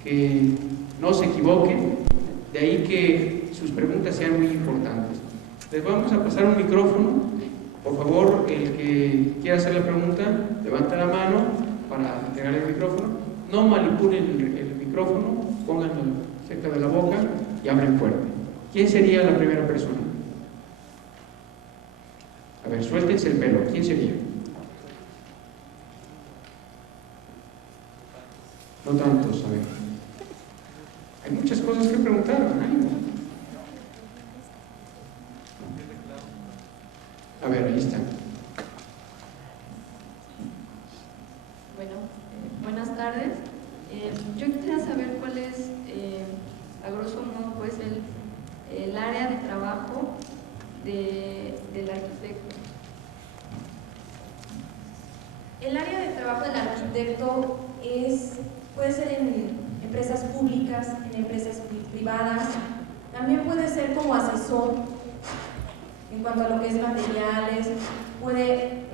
que no se equivoquen, de ahí que sus preguntas sean muy importantes. Les vamos a pasar un micrófono. Por favor, el que quiera hacer la pregunta, levanta la mano para entregarle el micrófono. No manipulen el micrófono, pónganlo cerca de la boca y abren fuerte. ¿Quién sería la primera persona? A ver, suéltense el pelo. ¿Quién sería? No tantos, a ver. Hay muchas cosas que preguntar, ¿no? A ver, ahí está. Bueno, buenas tardes. Yo quisiera saber cuál es, a grosso modo, pues, el área de trabajo del arquitecto. El área de trabajo del arquitecto puede ser en empresas públicas, en empresas privadas, también puede ser como asesor en cuanto a lo que es materiales, puede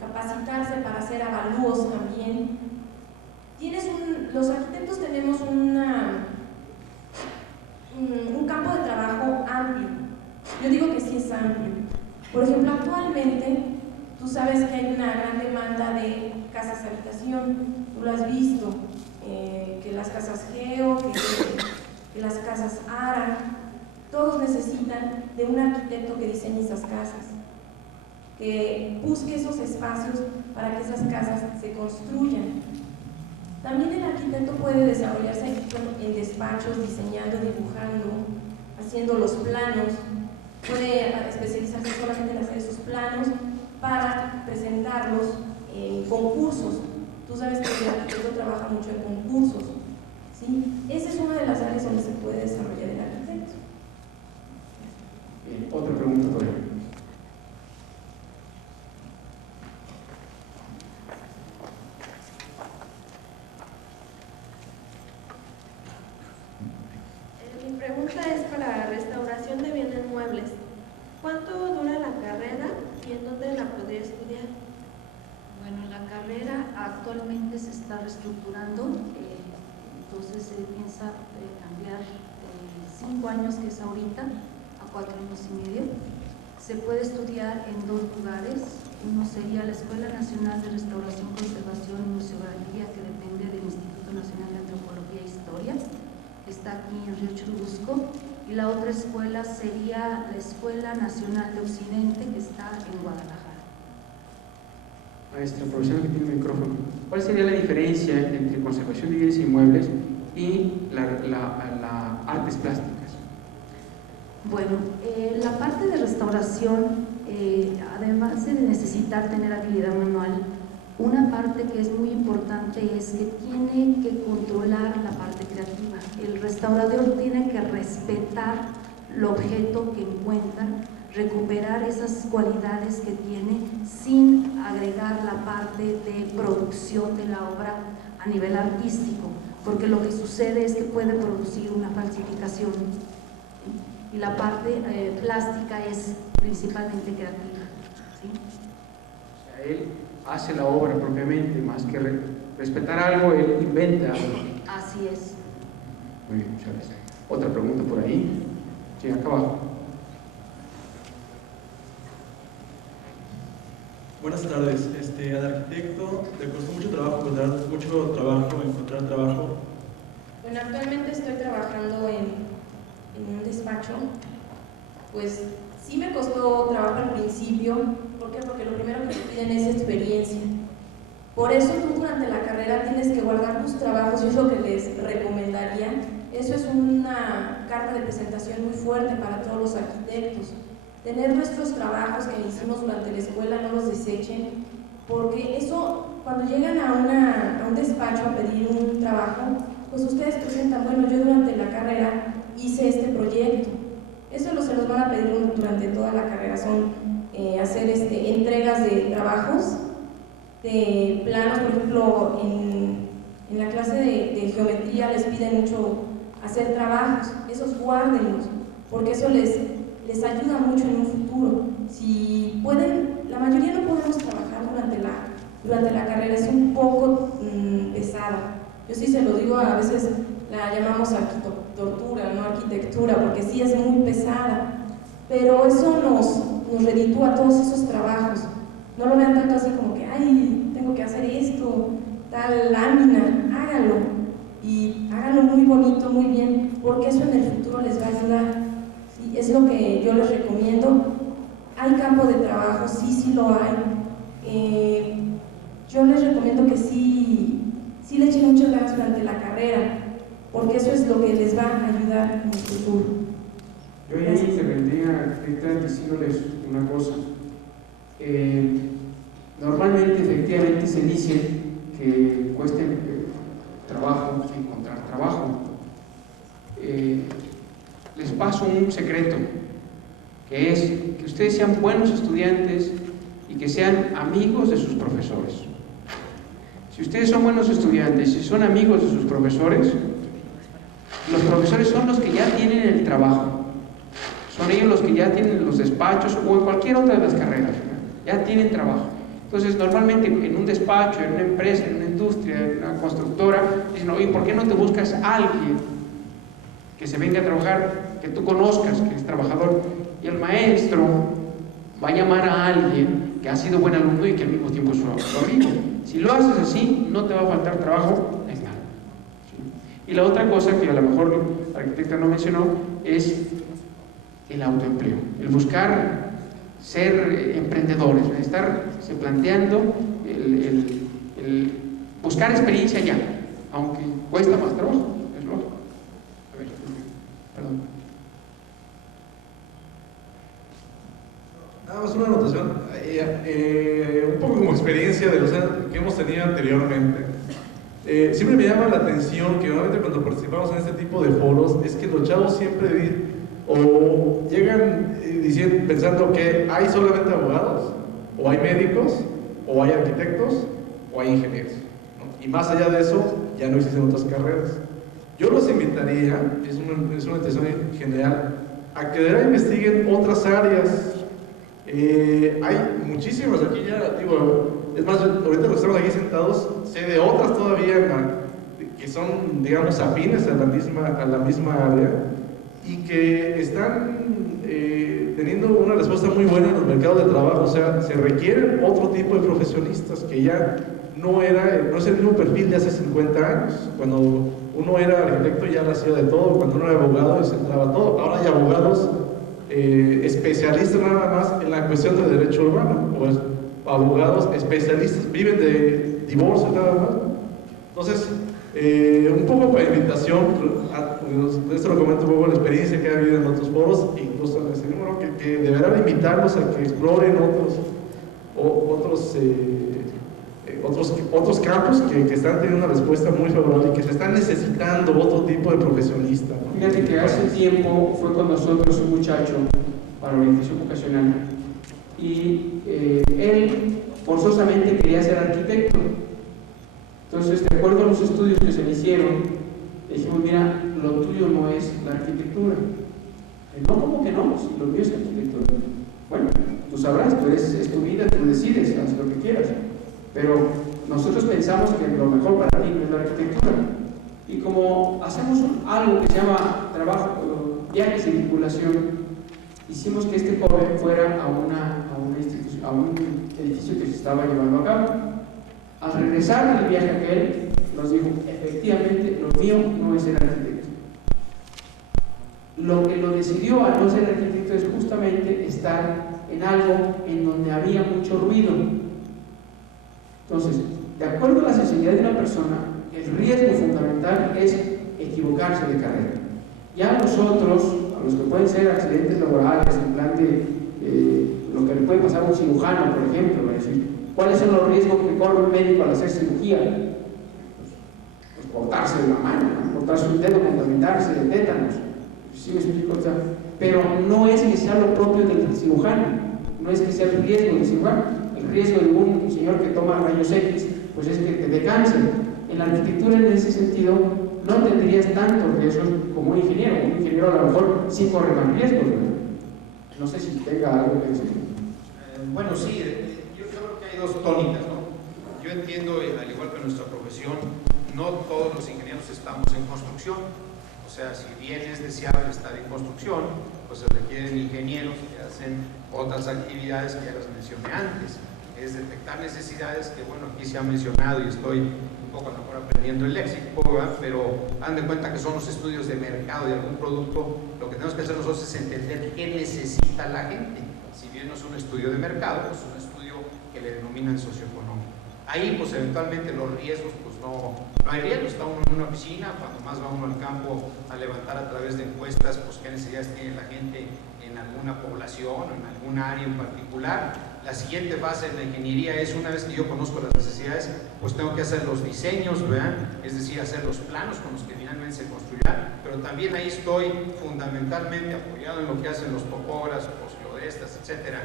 capacitarse para hacer avalúos también. Los arquitectos tenemos un campo de trabajo amplio. Yo digo que sí es amplio. Por ejemplo, actualmente tú sabes que hay una gran demanda de casas de habitación. Tú lo has visto, que las casas Geo, que las casas Ara, todos necesitan de un arquitecto que diseñe esas casas, que busque esos espacios para que esas casas se construyan. También el arquitecto puede desarrollarse en despachos, diseñando, dibujando, haciendo los planos, puede especializarse solamente en hacer esos planos para presentarlos en concursos. Tú sabes que el arquitecto trabaja mucho en concursos, ¿sí? Esa es una de las áreas donde se puede desarrollar el arquitecto. Bien, otra pregunta por ahí. Mi pregunta es para restauración de bienes muebles. ¿Cuánto dura la carrera y en dónde la podría estudiar? Bueno, la carrera actualmente se está reestructurando, entonces se piensa cambiar de 5 años, que es ahorita, a 4 años y medio. Se puede estudiar en 2 lugares. Uno sería la Escuela Nacional de Restauración, Conservación y Museografía, que depende del Instituto Nacional de Antropología e Historia. Está aquí en Río Churubusco. Y la otra escuela sería la Escuela Nacional de Occidente, que está en Guadalajara. Maestra, profesora que tiene el micrófono, ¿cuál sería la diferencia entre conservación de bienes inmuebles y las artes plásticas? Bueno, la parte de restauración, además de necesitar tener habilidad manual, una parte que es muy importante es que tiene que controlar la parte creativa. El restaurador tiene que respetar el objeto que encuentra, recuperar esas cualidades que tiene sin agregar la parte de producción de la obra a nivel artístico, porque lo que sucede es que puede producir una falsificación, y la parte plástica es principalmente creativa, ¿sí? O sea, él hace la obra propiamente, más que respetar algo, él inventa algo. Así es. Muy bien, muchas gracias. Otra pregunta por ahí. Sí, acá abajo. Buenas tardes. Al arquitecto le costó mucho trabajo encontrar trabajo. Bueno, actualmente estoy trabajando en un despacho. Pues sí me costó trabajo al principio. ¿Por qué? Porque lo primero que te piden es experiencia. Por eso tú durante la carrera tienes que guardar tus trabajos, y es lo que les recomendaría. Eso es una carta de presentación muy fuerte para todos los arquitectos. Tener nuestros trabajos que hicimos durante la escuela, no los desechen, porque eso, cuando llegan a un despacho a pedir un trabajo, pues ustedes presentan, bueno, yo durante la carrera hice este proyecto. Eso se los van a pedir durante toda la carrera, son hacer entregas de trabajos, de planos. Por ejemplo, en la clase de geometría les piden mucho hacer trabajos, esos guárdenlos, porque eso les ayuda mucho en un futuro. Si pueden, la mayoría no podemos trabajar durante la carrera, es un poco pesada. Yo sí se lo digo, a veces la llamamos arquitectura, no arquitectura, porque sí es muy pesada, pero eso nos reditúa todos esos trabajos. No lo vean tanto así como que, ay, tengo que hacer esto, tal lámina, háganlo, y háganlo muy bonito, muy bien, porque eso en el futuro les va a ayudar. ¿Sí? Es lo que yo les recomiendo. Hay campo de trabajo, sí lo hay. Yo les recomiendo que sí le echen muchas ganas durante la carrera, porque eso es lo que les va a ayudar en el futuro. Yo ahí intervendría, diciéndoles una cosa. Normalmente, efectivamente, se dice que cuesta trabajo encontrar trabajo. Les paso un secreto, que es que ustedes sean buenos estudiantes y que sean amigos de sus profesores. Si ustedes son buenos estudiantes y son amigos de sus profesores, los profesores son los que ya tienen el trabajo, son ellos los que ya tienen los despachos o en cualquier otra de las carreras, ¿no? Ya tienen trabajo. Entonces, normalmente en un despacho, en una empresa, en una industria, en una constructora, dicen, oye, ¿por qué no te buscas a alguien que se venga a trabajar, que tú conozcas, que es trabajador? Y el maestro va a llamar a alguien que ha sido buen alumno y que al mismo tiempo es su amigo. Si lo haces así, no te va a faltar trabajo, es nada. ¿Sí? Y la otra cosa que a lo mejor la arquitecta no mencionó es el autoempleo, el buscar ser emprendedores, estarse planteando el buscar experiencia ya, aunque cuesta más trabajo, es lógico. A ver, perdón. Nada más una anotación, un poco como experiencia de los años que hemos tenido anteriormente. siempre me llama la atención que normalmente cuando participamos en este tipo de foros es que los chavos siempre o llegan pensando que hay solamente abogados, o hay médicos, o hay arquitectos, o hay ingenieros, ¿no? Y más allá de eso, ya no existen otras carreras. Yo los invitaría, es una intención general, a que de verdad investiguen otras áreas. Hay muchísimas, aquí ya digo, es más, ahorita los que estamos aquí sentados, sé de otras todavía que son, digamos, afines a la misma área y que están teniendo una respuesta muy buena en los mercados de trabajo. O sea, se requieren otro tipo de profesionistas que ya no es el mismo perfil de hace 50 años. Cuando uno era arquitecto ya lo hacía de todo, cuando uno era abogado se entraba todo. Ahora hay abogados especialistas nada más en la cuestión de derecho urbano, o abogados especialistas, viven de divorcio nada más. Entonces, un poco para invitación, esto lo comento un poco la experiencia que ha habido en otros foros, incluso en este número, que deberán invitarlos a que exploren otros campos que están teniendo una respuesta muy favorable y que se están necesitando otro tipo de profesionista, ¿no? Fíjate que hace tiempo fue con nosotros un muchacho para orientación vocacional y él forzosamente quería ser arquitecto. Entonces, de acuerdo a los estudios que se le hicieron, le dijimos, mira, lo tuyo no es la arquitectura. No, ¿cómo que no? Si lo mío es arquitectura. Bueno, tú sabrás, es tu vida, tú decides, haz lo que quieras. Pero nosotros pensamos que lo mejor para ti es la arquitectura. Y como hacemos algo que se llama viajes de vinculación, hicimos que este joven fuera a un edificio que se estaba llevando a cabo. Al regresar del viaje aquel, nos dijo, efectivamente, lo mío no es ser arquitecto. Lo que lo decidió a no ser arquitecto es justamente estar en algo en donde había mucho ruido. Entonces, de acuerdo a la sensibilidad de una persona, el riesgo fundamental es equivocarse de carrera. Ya nosotros, a los que pueden ser accidentes laborales, en plan de lo que le puede pasar a un cirujano, por ejemplo, es decir, ¿cuáles son los riesgos que corre un médico al hacer cirugía? Pues cortarse de la mano, ¿no? Cortarse un dedo, contaminarse de tétanos. ¿Sí me explico? O sea, pero no es que sea lo propio del cirujano, no es que sea el riesgo del cirujano. El riesgo de un señor que toma rayos X, pues es que te dé cáncer. En la arquitectura, en ese sentido, no tendrías tantos riesgos como un ingeniero. Un ingeniero a lo mejor sí corre más riesgos, ¿no? No sé si tenga algo que decir. Bueno, sí, yo creo que hay dos tónicas, ¿no? Yo entiendo, al igual que nuestra profesión, no todos los ingenieros estamos en construcción. O sea, si bien es deseable estar en construcción, pues se requieren ingenieros que hacen otras actividades que ya las mencioné antes. Es detectar necesidades que, bueno, aquí se ha mencionado y estoy un poco mejor aprendiendo el léxico, ¿verdad? Pero hagan de cuenta que son los estudios de mercado de algún producto. Lo que tenemos que hacer nosotros es entender qué necesita la gente. Si bien no es un estudio de mercado, pues es un estudio que le denominan socioeconómico. Ahí, pues eventualmente los riesgos, pues no hay riesgo. Está uno en una oficina, cuando más va uno al campo a levantar a través de encuestas, pues qué necesidades tiene la gente en alguna población o en algún área en particular. La siguiente fase de la ingeniería es, una vez que yo conozco las necesidades, pues tengo que hacer los diseños, ¿verdad? Es decir, hacer los planos con los que finalmente se construirá, pero también ahí estoy fundamentalmente apoyado en lo que hacen los topógrafos, geodestas, etcétera,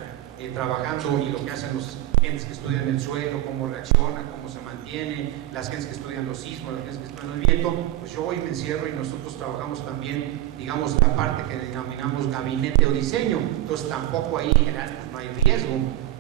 trabajando, y lo que hacen los gentes que estudian el suelo, cómo reacciona, cómo se mantiene, las gentes que estudian los sismos, las gentes que estudian el viento. Pues yo hoy me encierro y nosotros trabajamos también, digamos, la parte que denominamos gabinete o diseño. Entonces tampoco ahí en general pues no hay riesgo.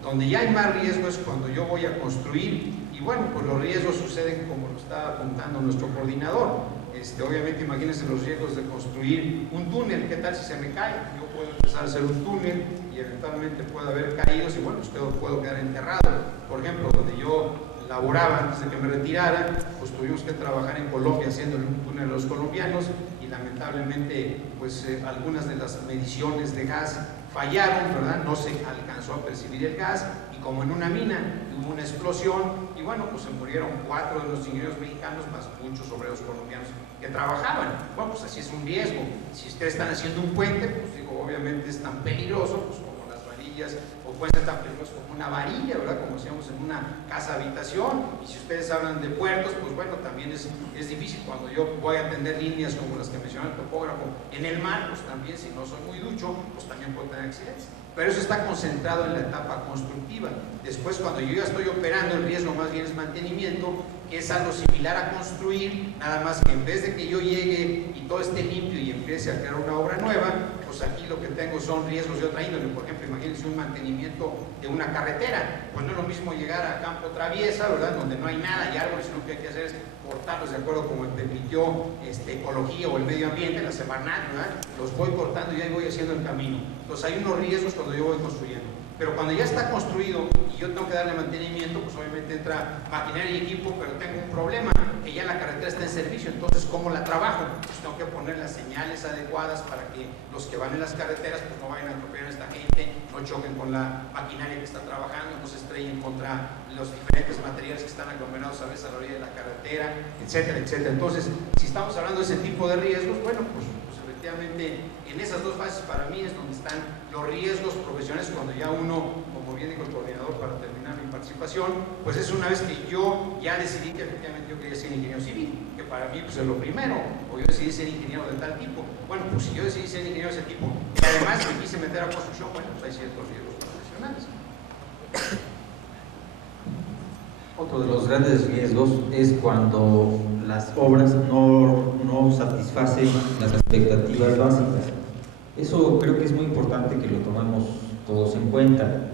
Donde ya hay más riesgo es cuando yo voy a construir, y bueno, pues los riesgos suceden como lo está apuntando nuestro coordinador. Obviamente, imagínense los riesgos de construir un túnel. ¿Qué tal si se me cae? Yo puedo empezar a hacer un túnel y eventualmente puede haber caídos y bueno, usted puedo quedar enterrado. Por ejemplo, donde yo laboraba antes de que me retirara, pues tuvimos que trabajar en Colombia haciendo un túnel a los colombianos y lamentablemente pues algunas de las mediciones de gas fallaron, ¿verdad? No se alcanzó a percibir el gas y como en una mina hubo una explosión y bueno, pues se murieron 4 de los ingenieros mexicanos más muchos obreros colombianos que trabajaban. Bueno, pues así es un riesgo. Si ustedes están haciendo un puente, pues digo, obviamente es tan peligroso pues como las varillas sillas, o pueden ser tan peligrosos como una varilla, ¿verdad? Como decíamos en una casa habitación. Y si ustedes hablan de puertos, pues bueno, también es difícil. Cuando yo voy a atender líneas como las que mencionó el topógrafo en el mar, pues también, si no soy muy ducho, pues también puedo tener accidentes. Pero eso está concentrado en la etapa constructiva. Después, cuando yo ya estoy operando, el riesgo más bien es mantenimiento, que es algo similar a construir, nada más que en vez de que yo llegue y todo esté limpio y empiece a crear una obra nueva, pues aquí lo que tengo son riesgos de otra índole. Por ejemplo, imagínense un mantenimiento de una carretera. Pues no es lo mismo llegar a campo traviesa, ¿verdad?, donde no hay nada y árboles, sino que hay que hacer es cortarlos de acuerdo como permitió Ecología o el Medio Ambiente, la Semarnat, ¿verdad? Los voy cortando y ahí voy haciendo el camino. Entonces hay unos riesgos cuando yo voy construyendo. Pero cuando ya está construido y yo tengo que darle mantenimiento, pues obviamente entra maquinaria y equipo, pero tengo un problema, que ya la carretera está en servicio. Entonces, ¿cómo la trabajo? Pues tengo que poner las señales adecuadas para que los que van en las carreteras pues no vayan a atropellar a esta gente, no choquen con la maquinaria que está trabajando, no se estrellen contra los diferentes materiales que están aglomerados a veces a la orilla de la carretera, etcétera, etcétera. Entonces, si estamos hablando de ese tipo de riesgos, bueno, pues efectivamente en esas dos fases para mí es donde están los riesgos profesionales. Cuando ya uno, como bien dijo el coordinador para terminar mi participación, pues es una vez que yo ya decidí que efectivamente yo quería ser ingeniero civil, que para mí pues es lo primero, o yo decidí ser ingeniero de tal tipo. Bueno, pues si yo decidí ser ingeniero de ese tipo y además me quise meter a construcción, bueno, pues hay ciertos riesgos profesionales. Otro de los grandes riesgos es cuando las obras no satisfacen las expectativas básicas. Eso creo que es muy importante que lo tomemos todos en cuenta.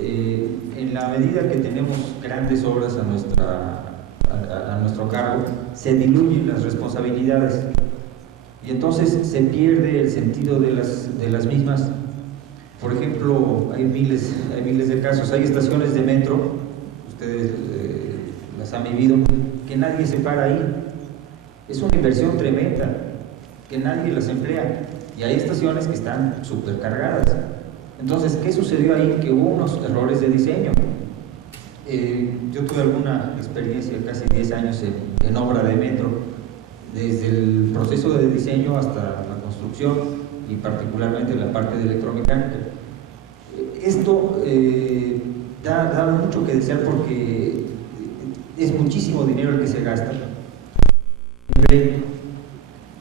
En la medida que tenemos grandes obras a nuestro cargo, se diluyen las responsabilidades y entonces se pierde el sentido de las mismas. Por ejemplo, hay miles de casos. Hay estaciones de metro, ustedes las han vivido, que nadie se para ahí. Es una inversión tremenda, que nadie las emplea. Y hay estaciones que están supercargadas. Entonces, ¿qué sucedió ahí? Que hubo unos errores de diseño. Yo tuve alguna experiencia, casi 10 años en obra de metro, desde el proceso de diseño hasta la construcción y particularmente la parte de electromecánica. Esto da mucho que desear porque es muchísimo dinero el que se gasta.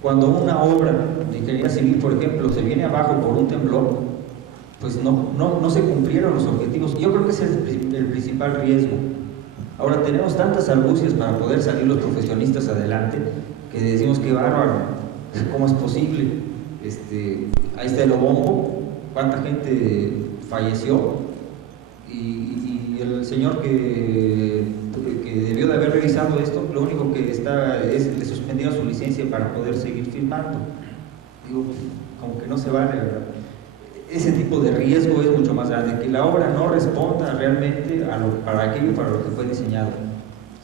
Cuando una obra de ingeniería civil, por ejemplo, se viene abajo por un temblor, pues no se cumplieron los objetivos. Yo creo que ese es el principal riesgo. Ahora tenemos tantas argucias para poder salir los profesionistas adelante que decimos que bárbaro, ¿cómo es posible? Ahí está el Obombo, cuánta gente falleció y el señor que debió de haber revisado esto, lo único que está es le suspendieron su licencia para poder seguir filmando. Digo, como que no se vale, ¿verdad? Ese tipo de riesgo es mucho más grande, que la obra no responda realmente para aquello para lo que fue diseñado.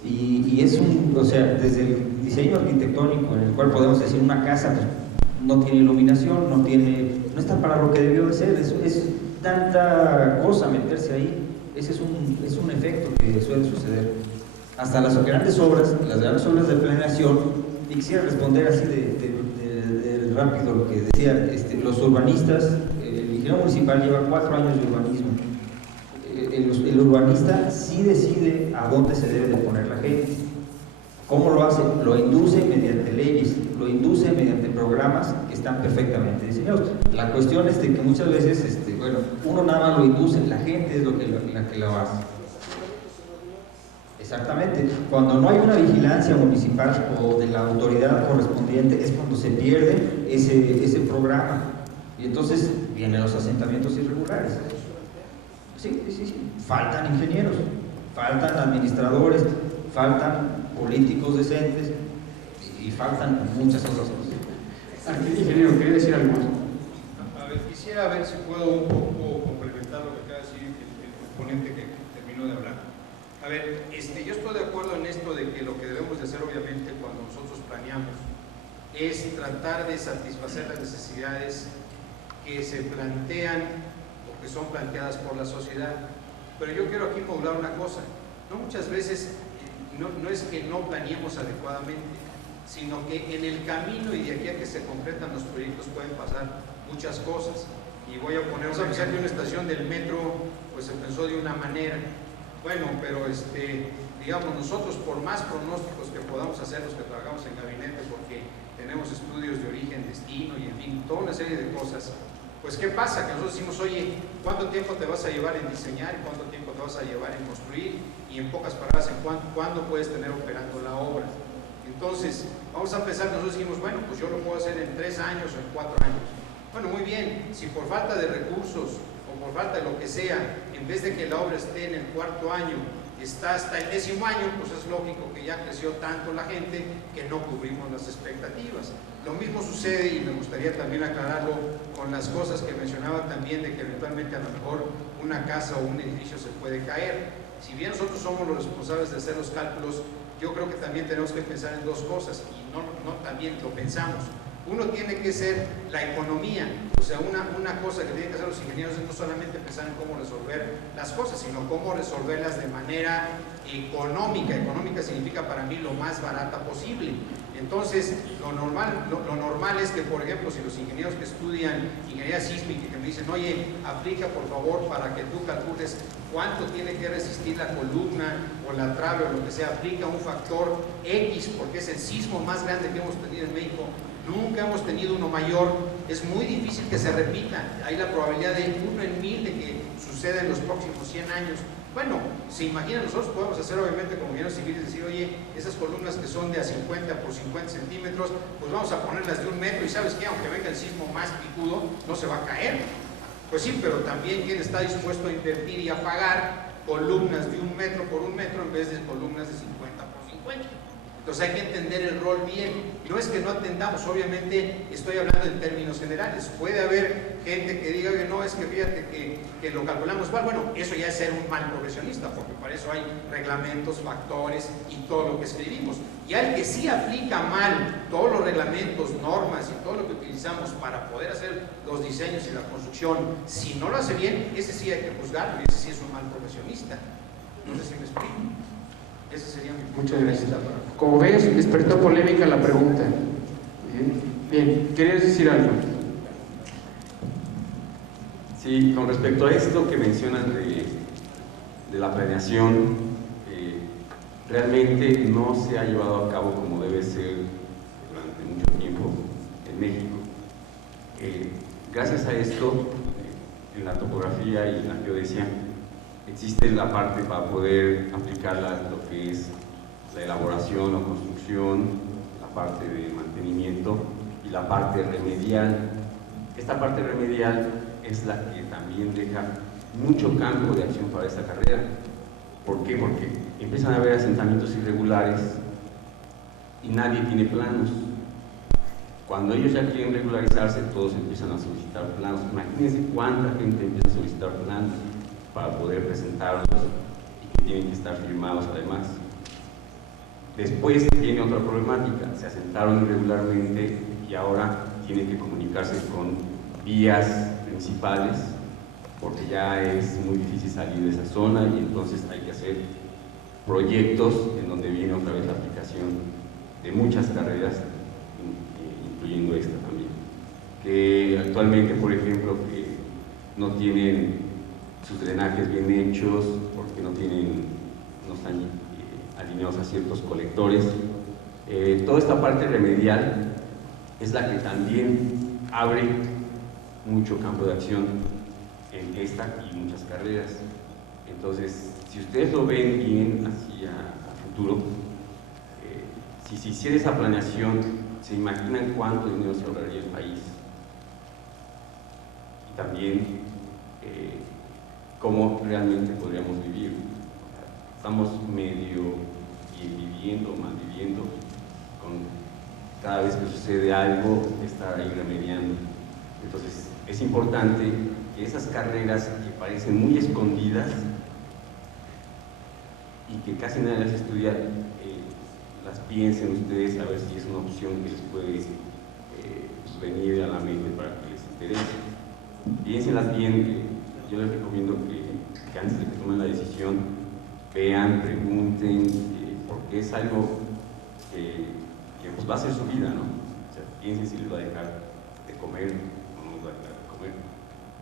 Y es o sea, desde el diseño arquitectónico, en el cual podemos decir una casa pues, no tiene iluminación, no está para lo que debió de ser, es tanta cosa meterse ahí. Ese es un efecto que suele suceder. Hasta las grandes obras de planeación, y quisiera responder así de rápido lo que decía, los urbanistas, el ingeniero municipal lleva 4 años de urbanismo. El urbanista sí decide a dónde se debe de poner la gente. ¿Cómo lo hace? Lo induce mediante leyes, lo induce mediante programas que están perfectamente diseñados. La cuestión es de que muchas veces, uno nada más lo induce, la gente es la que lo hace. Exactamente. Cuando no hay una vigilancia municipal o de la autoridad correspondiente es cuando se pierde ese programa. Y entonces vienen los asentamientos irregulares. Sí. Faltan ingenieros, faltan administradores, faltan políticos decentes y faltan muchas otras cosas. Ingeniero, ¿quería decir algo más? A ver, quisiera ver si puedo un poco complementar lo que acaba de decir el ponente que terminó de hablar. A ver, yo estoy de acuerdo en esto de que lo que debemos de hacer obviamente cuando nosotros planeamos es tratar de satisfacer las necesidades que se plantean o que son planteadas por la sociedad. Pero yo quiero aquí modular una cosa, no muchas veces no es que no planeemos adecuadamente, sino que en el camino y de aquí a que se concretan los proyectos pueden pasar muchas cosas. y voy a poner, vamos a pensar que una estación del metro pues se pensó de una manera. Bueno, pero digamos, nosotros por más pronósticos que podamos hacer, los que trabajamos en gabinete, porque tenemos estudios de origen, destino y en fin, toda una serie de cosas, pues ¿qué pasa? Que nosotros decimos, oye, ¿cuánto tiempo te vas a llevar en diseñar? ¿Cuánto tiempo te vas a llevar en construir? Y en pocas palabras, ¿cuándo puedes tener operando la obra? Entonces, vamos a pensar, nosotros decimos, bueno, pues yo lo puedo hacer en 3 años o en 4 años. Bueno, muy bien, si por falta de recursos o por falta de lo que sea, en vez de que la obra esté en el 4º año, está hasta el 10º año, pues es lógico que ya creció tanto la gente que no cubrimos las expectativas. Lo mismo sucede, y me gustaría también aclararlo, con las cosas que mencionaba también, de que eventualmente a lo mejor una casa o un edificio se puede caer. Si bien nosotros somos los responsables de hacer los cálculos, yo creo que también tenemos que pensar en dos cosas, y no también lo pensamos. Uno tiene que ser la economía, o sea, una cosa que tienen que hacer los ingenieros es no solamente pensar en cómo resolver las cosas, sino cómo resolverlas de manera económica. Económica significa para mí lo más barata posible. Entonces, lo normal es que, por ejemplo, si los ingenieros que estudian ingeniería sísmica que me dicen, oye, aplica por favor para que tú calcules cuánto tiene que resistir la columna o la trave o lo que sea, aplica un factor X, porque es el sismo más grande que hemos tenido en México. Nunca hemos tenido uno mayor, es muy difícil que se repita, hay la probabilidad de 1 en 1000 de que suceda en los próximos 100 años. Bueno, se imaginan, nosotros podemos hacer obviamente como ingenieros civiles, decir, oye, esas columnas que son de a 50 por 50 centímetros, pues vamos a ponerlas de 1 metro y ¿sabes qué? Aunque venga el sismo más picudo, no se va a caer. Pues sí, pero también ¿quién está dispuesto a invertir y a pagar columnas de 1 metro por 1 metro en vez de columnas de 50 por 50? Entonces hay que entender el rol bien. No es que no atendamos, obviamente estoy hablando en términos generales. Puede haber gente que diga, oye, no, es que fíjate que lo calculamos mal. Bueno, eso ya es ser un mal profesionista, porque para eso hay reglamentos, factores y todo lo que escribimos. Y al que sí aplica mal todos los reglamentos, normas y todo lo que utilizamos para poder hacer los diseños y la construcción, si no lo hace bien, ese sí hay que juzgarlo y ese sí es un mal profesionista. No sé si me explico. Ese sería mi punto. Muchas gracias. Como ves, despertó polémica la pregunta. Bien, ¿querías decir algo? Sí, con respecto a esto que mencionan de la planeación, realmente no se ha llevado a cabo como debe ser durante mucho tiempo en México. Gracias a esto, en la topografía y en la geodesia, existe la parte para poder aplicar lo que es la elaboración o construcción, la parte de mantenimiento y la parte remedial. Esta parte remedial es la que también deja mucho campo de acción para esta carrera. ¿Por qué? Porque empiezan a haber asentamientos irregulares y nadie tiene planos. Cuando ellos ya quieren regularizarse, todos empiezan a solicitar planos. Imagínense cuánta gente empieza a solicitar planos para poder presentarlos y que tienen que estar firmados además. Después viene otra problemática, se asentaron irregularmente y ahora tienen que comunicarse con vías principales porque ya es muy difícil salir de esa zona y entonces hay que hacer proyectos en donde viene otra vez la aplicación de muchas carreras, incluyendo esta también, que actualmente, por ejemplo, que no tienen sus drenajes bien hechos, porque no están alineados a ciertos colectores. Toda esta parte remedial es la que también abre mucho campo de acción en esta y muchas carreras. Entonces, si ustedes lo ven bien hacia el futuro, si se hiciera esa planeación, se imaginan cuánto dinero se ahorraría el país. Y también cómo realmente podríamos vivir. Estamos medio viviendo, mal viviendo, con cada vez que sucede algo, estar ahí remediando. Entonces, es importante que esas carreras que parecen muy escondidas y que casi nadie las estudia, las piensen ustedes a ver si es una opción que les puede venir a la mente para que les interese. Piénsenlas bien. Yo les recomiendo que antes de que tomen la decisión vean, pregunten, porque es algo que pues va a ser su vida, ¿no? O sea, piensen si les va a dejar de comer o no les va a dejar de comer.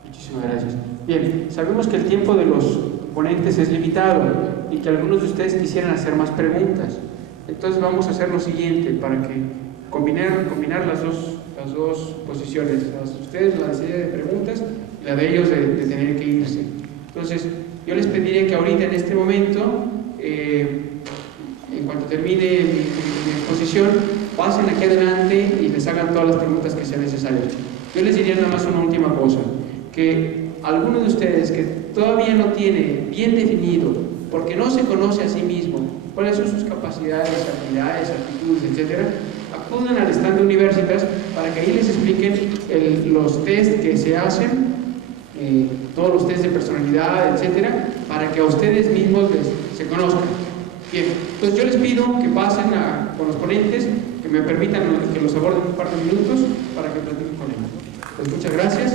Muchísimas gracias. Bien, sabemos que el tiempo de los ponentes es limitado y que algunos de ustedes quisieran hacer más preguntas. Entonces vamos a hacer lo siguiente para que combinar las dos posiciones, ustedes la serie de preguntas y la de ellos de tener que irse. Entonces yo les pediría que ahorita en este momento, en cuanto termine mi exposición, pasen aquí adelante y les hagan todas las preguntas que sean necesarias. Yo les diría nada más una última cosa, que alguno de ustedes que todavía no tiene bien definido, porque no se conoce a sí mismo, cuáles son sus capacidades, habilidades, actitudes, etcétera, acudan al stand de Universitas para que ahí les expliquen los test que se hacen, todos los test de personalidad, etcétera, para que a ustedes mismos se conozcan. Bien, entonces yo les pido que pasen con los ponentes, que me permitan que los aborden un par de minutos para que platiquen con ellos. Pues muchas gracias.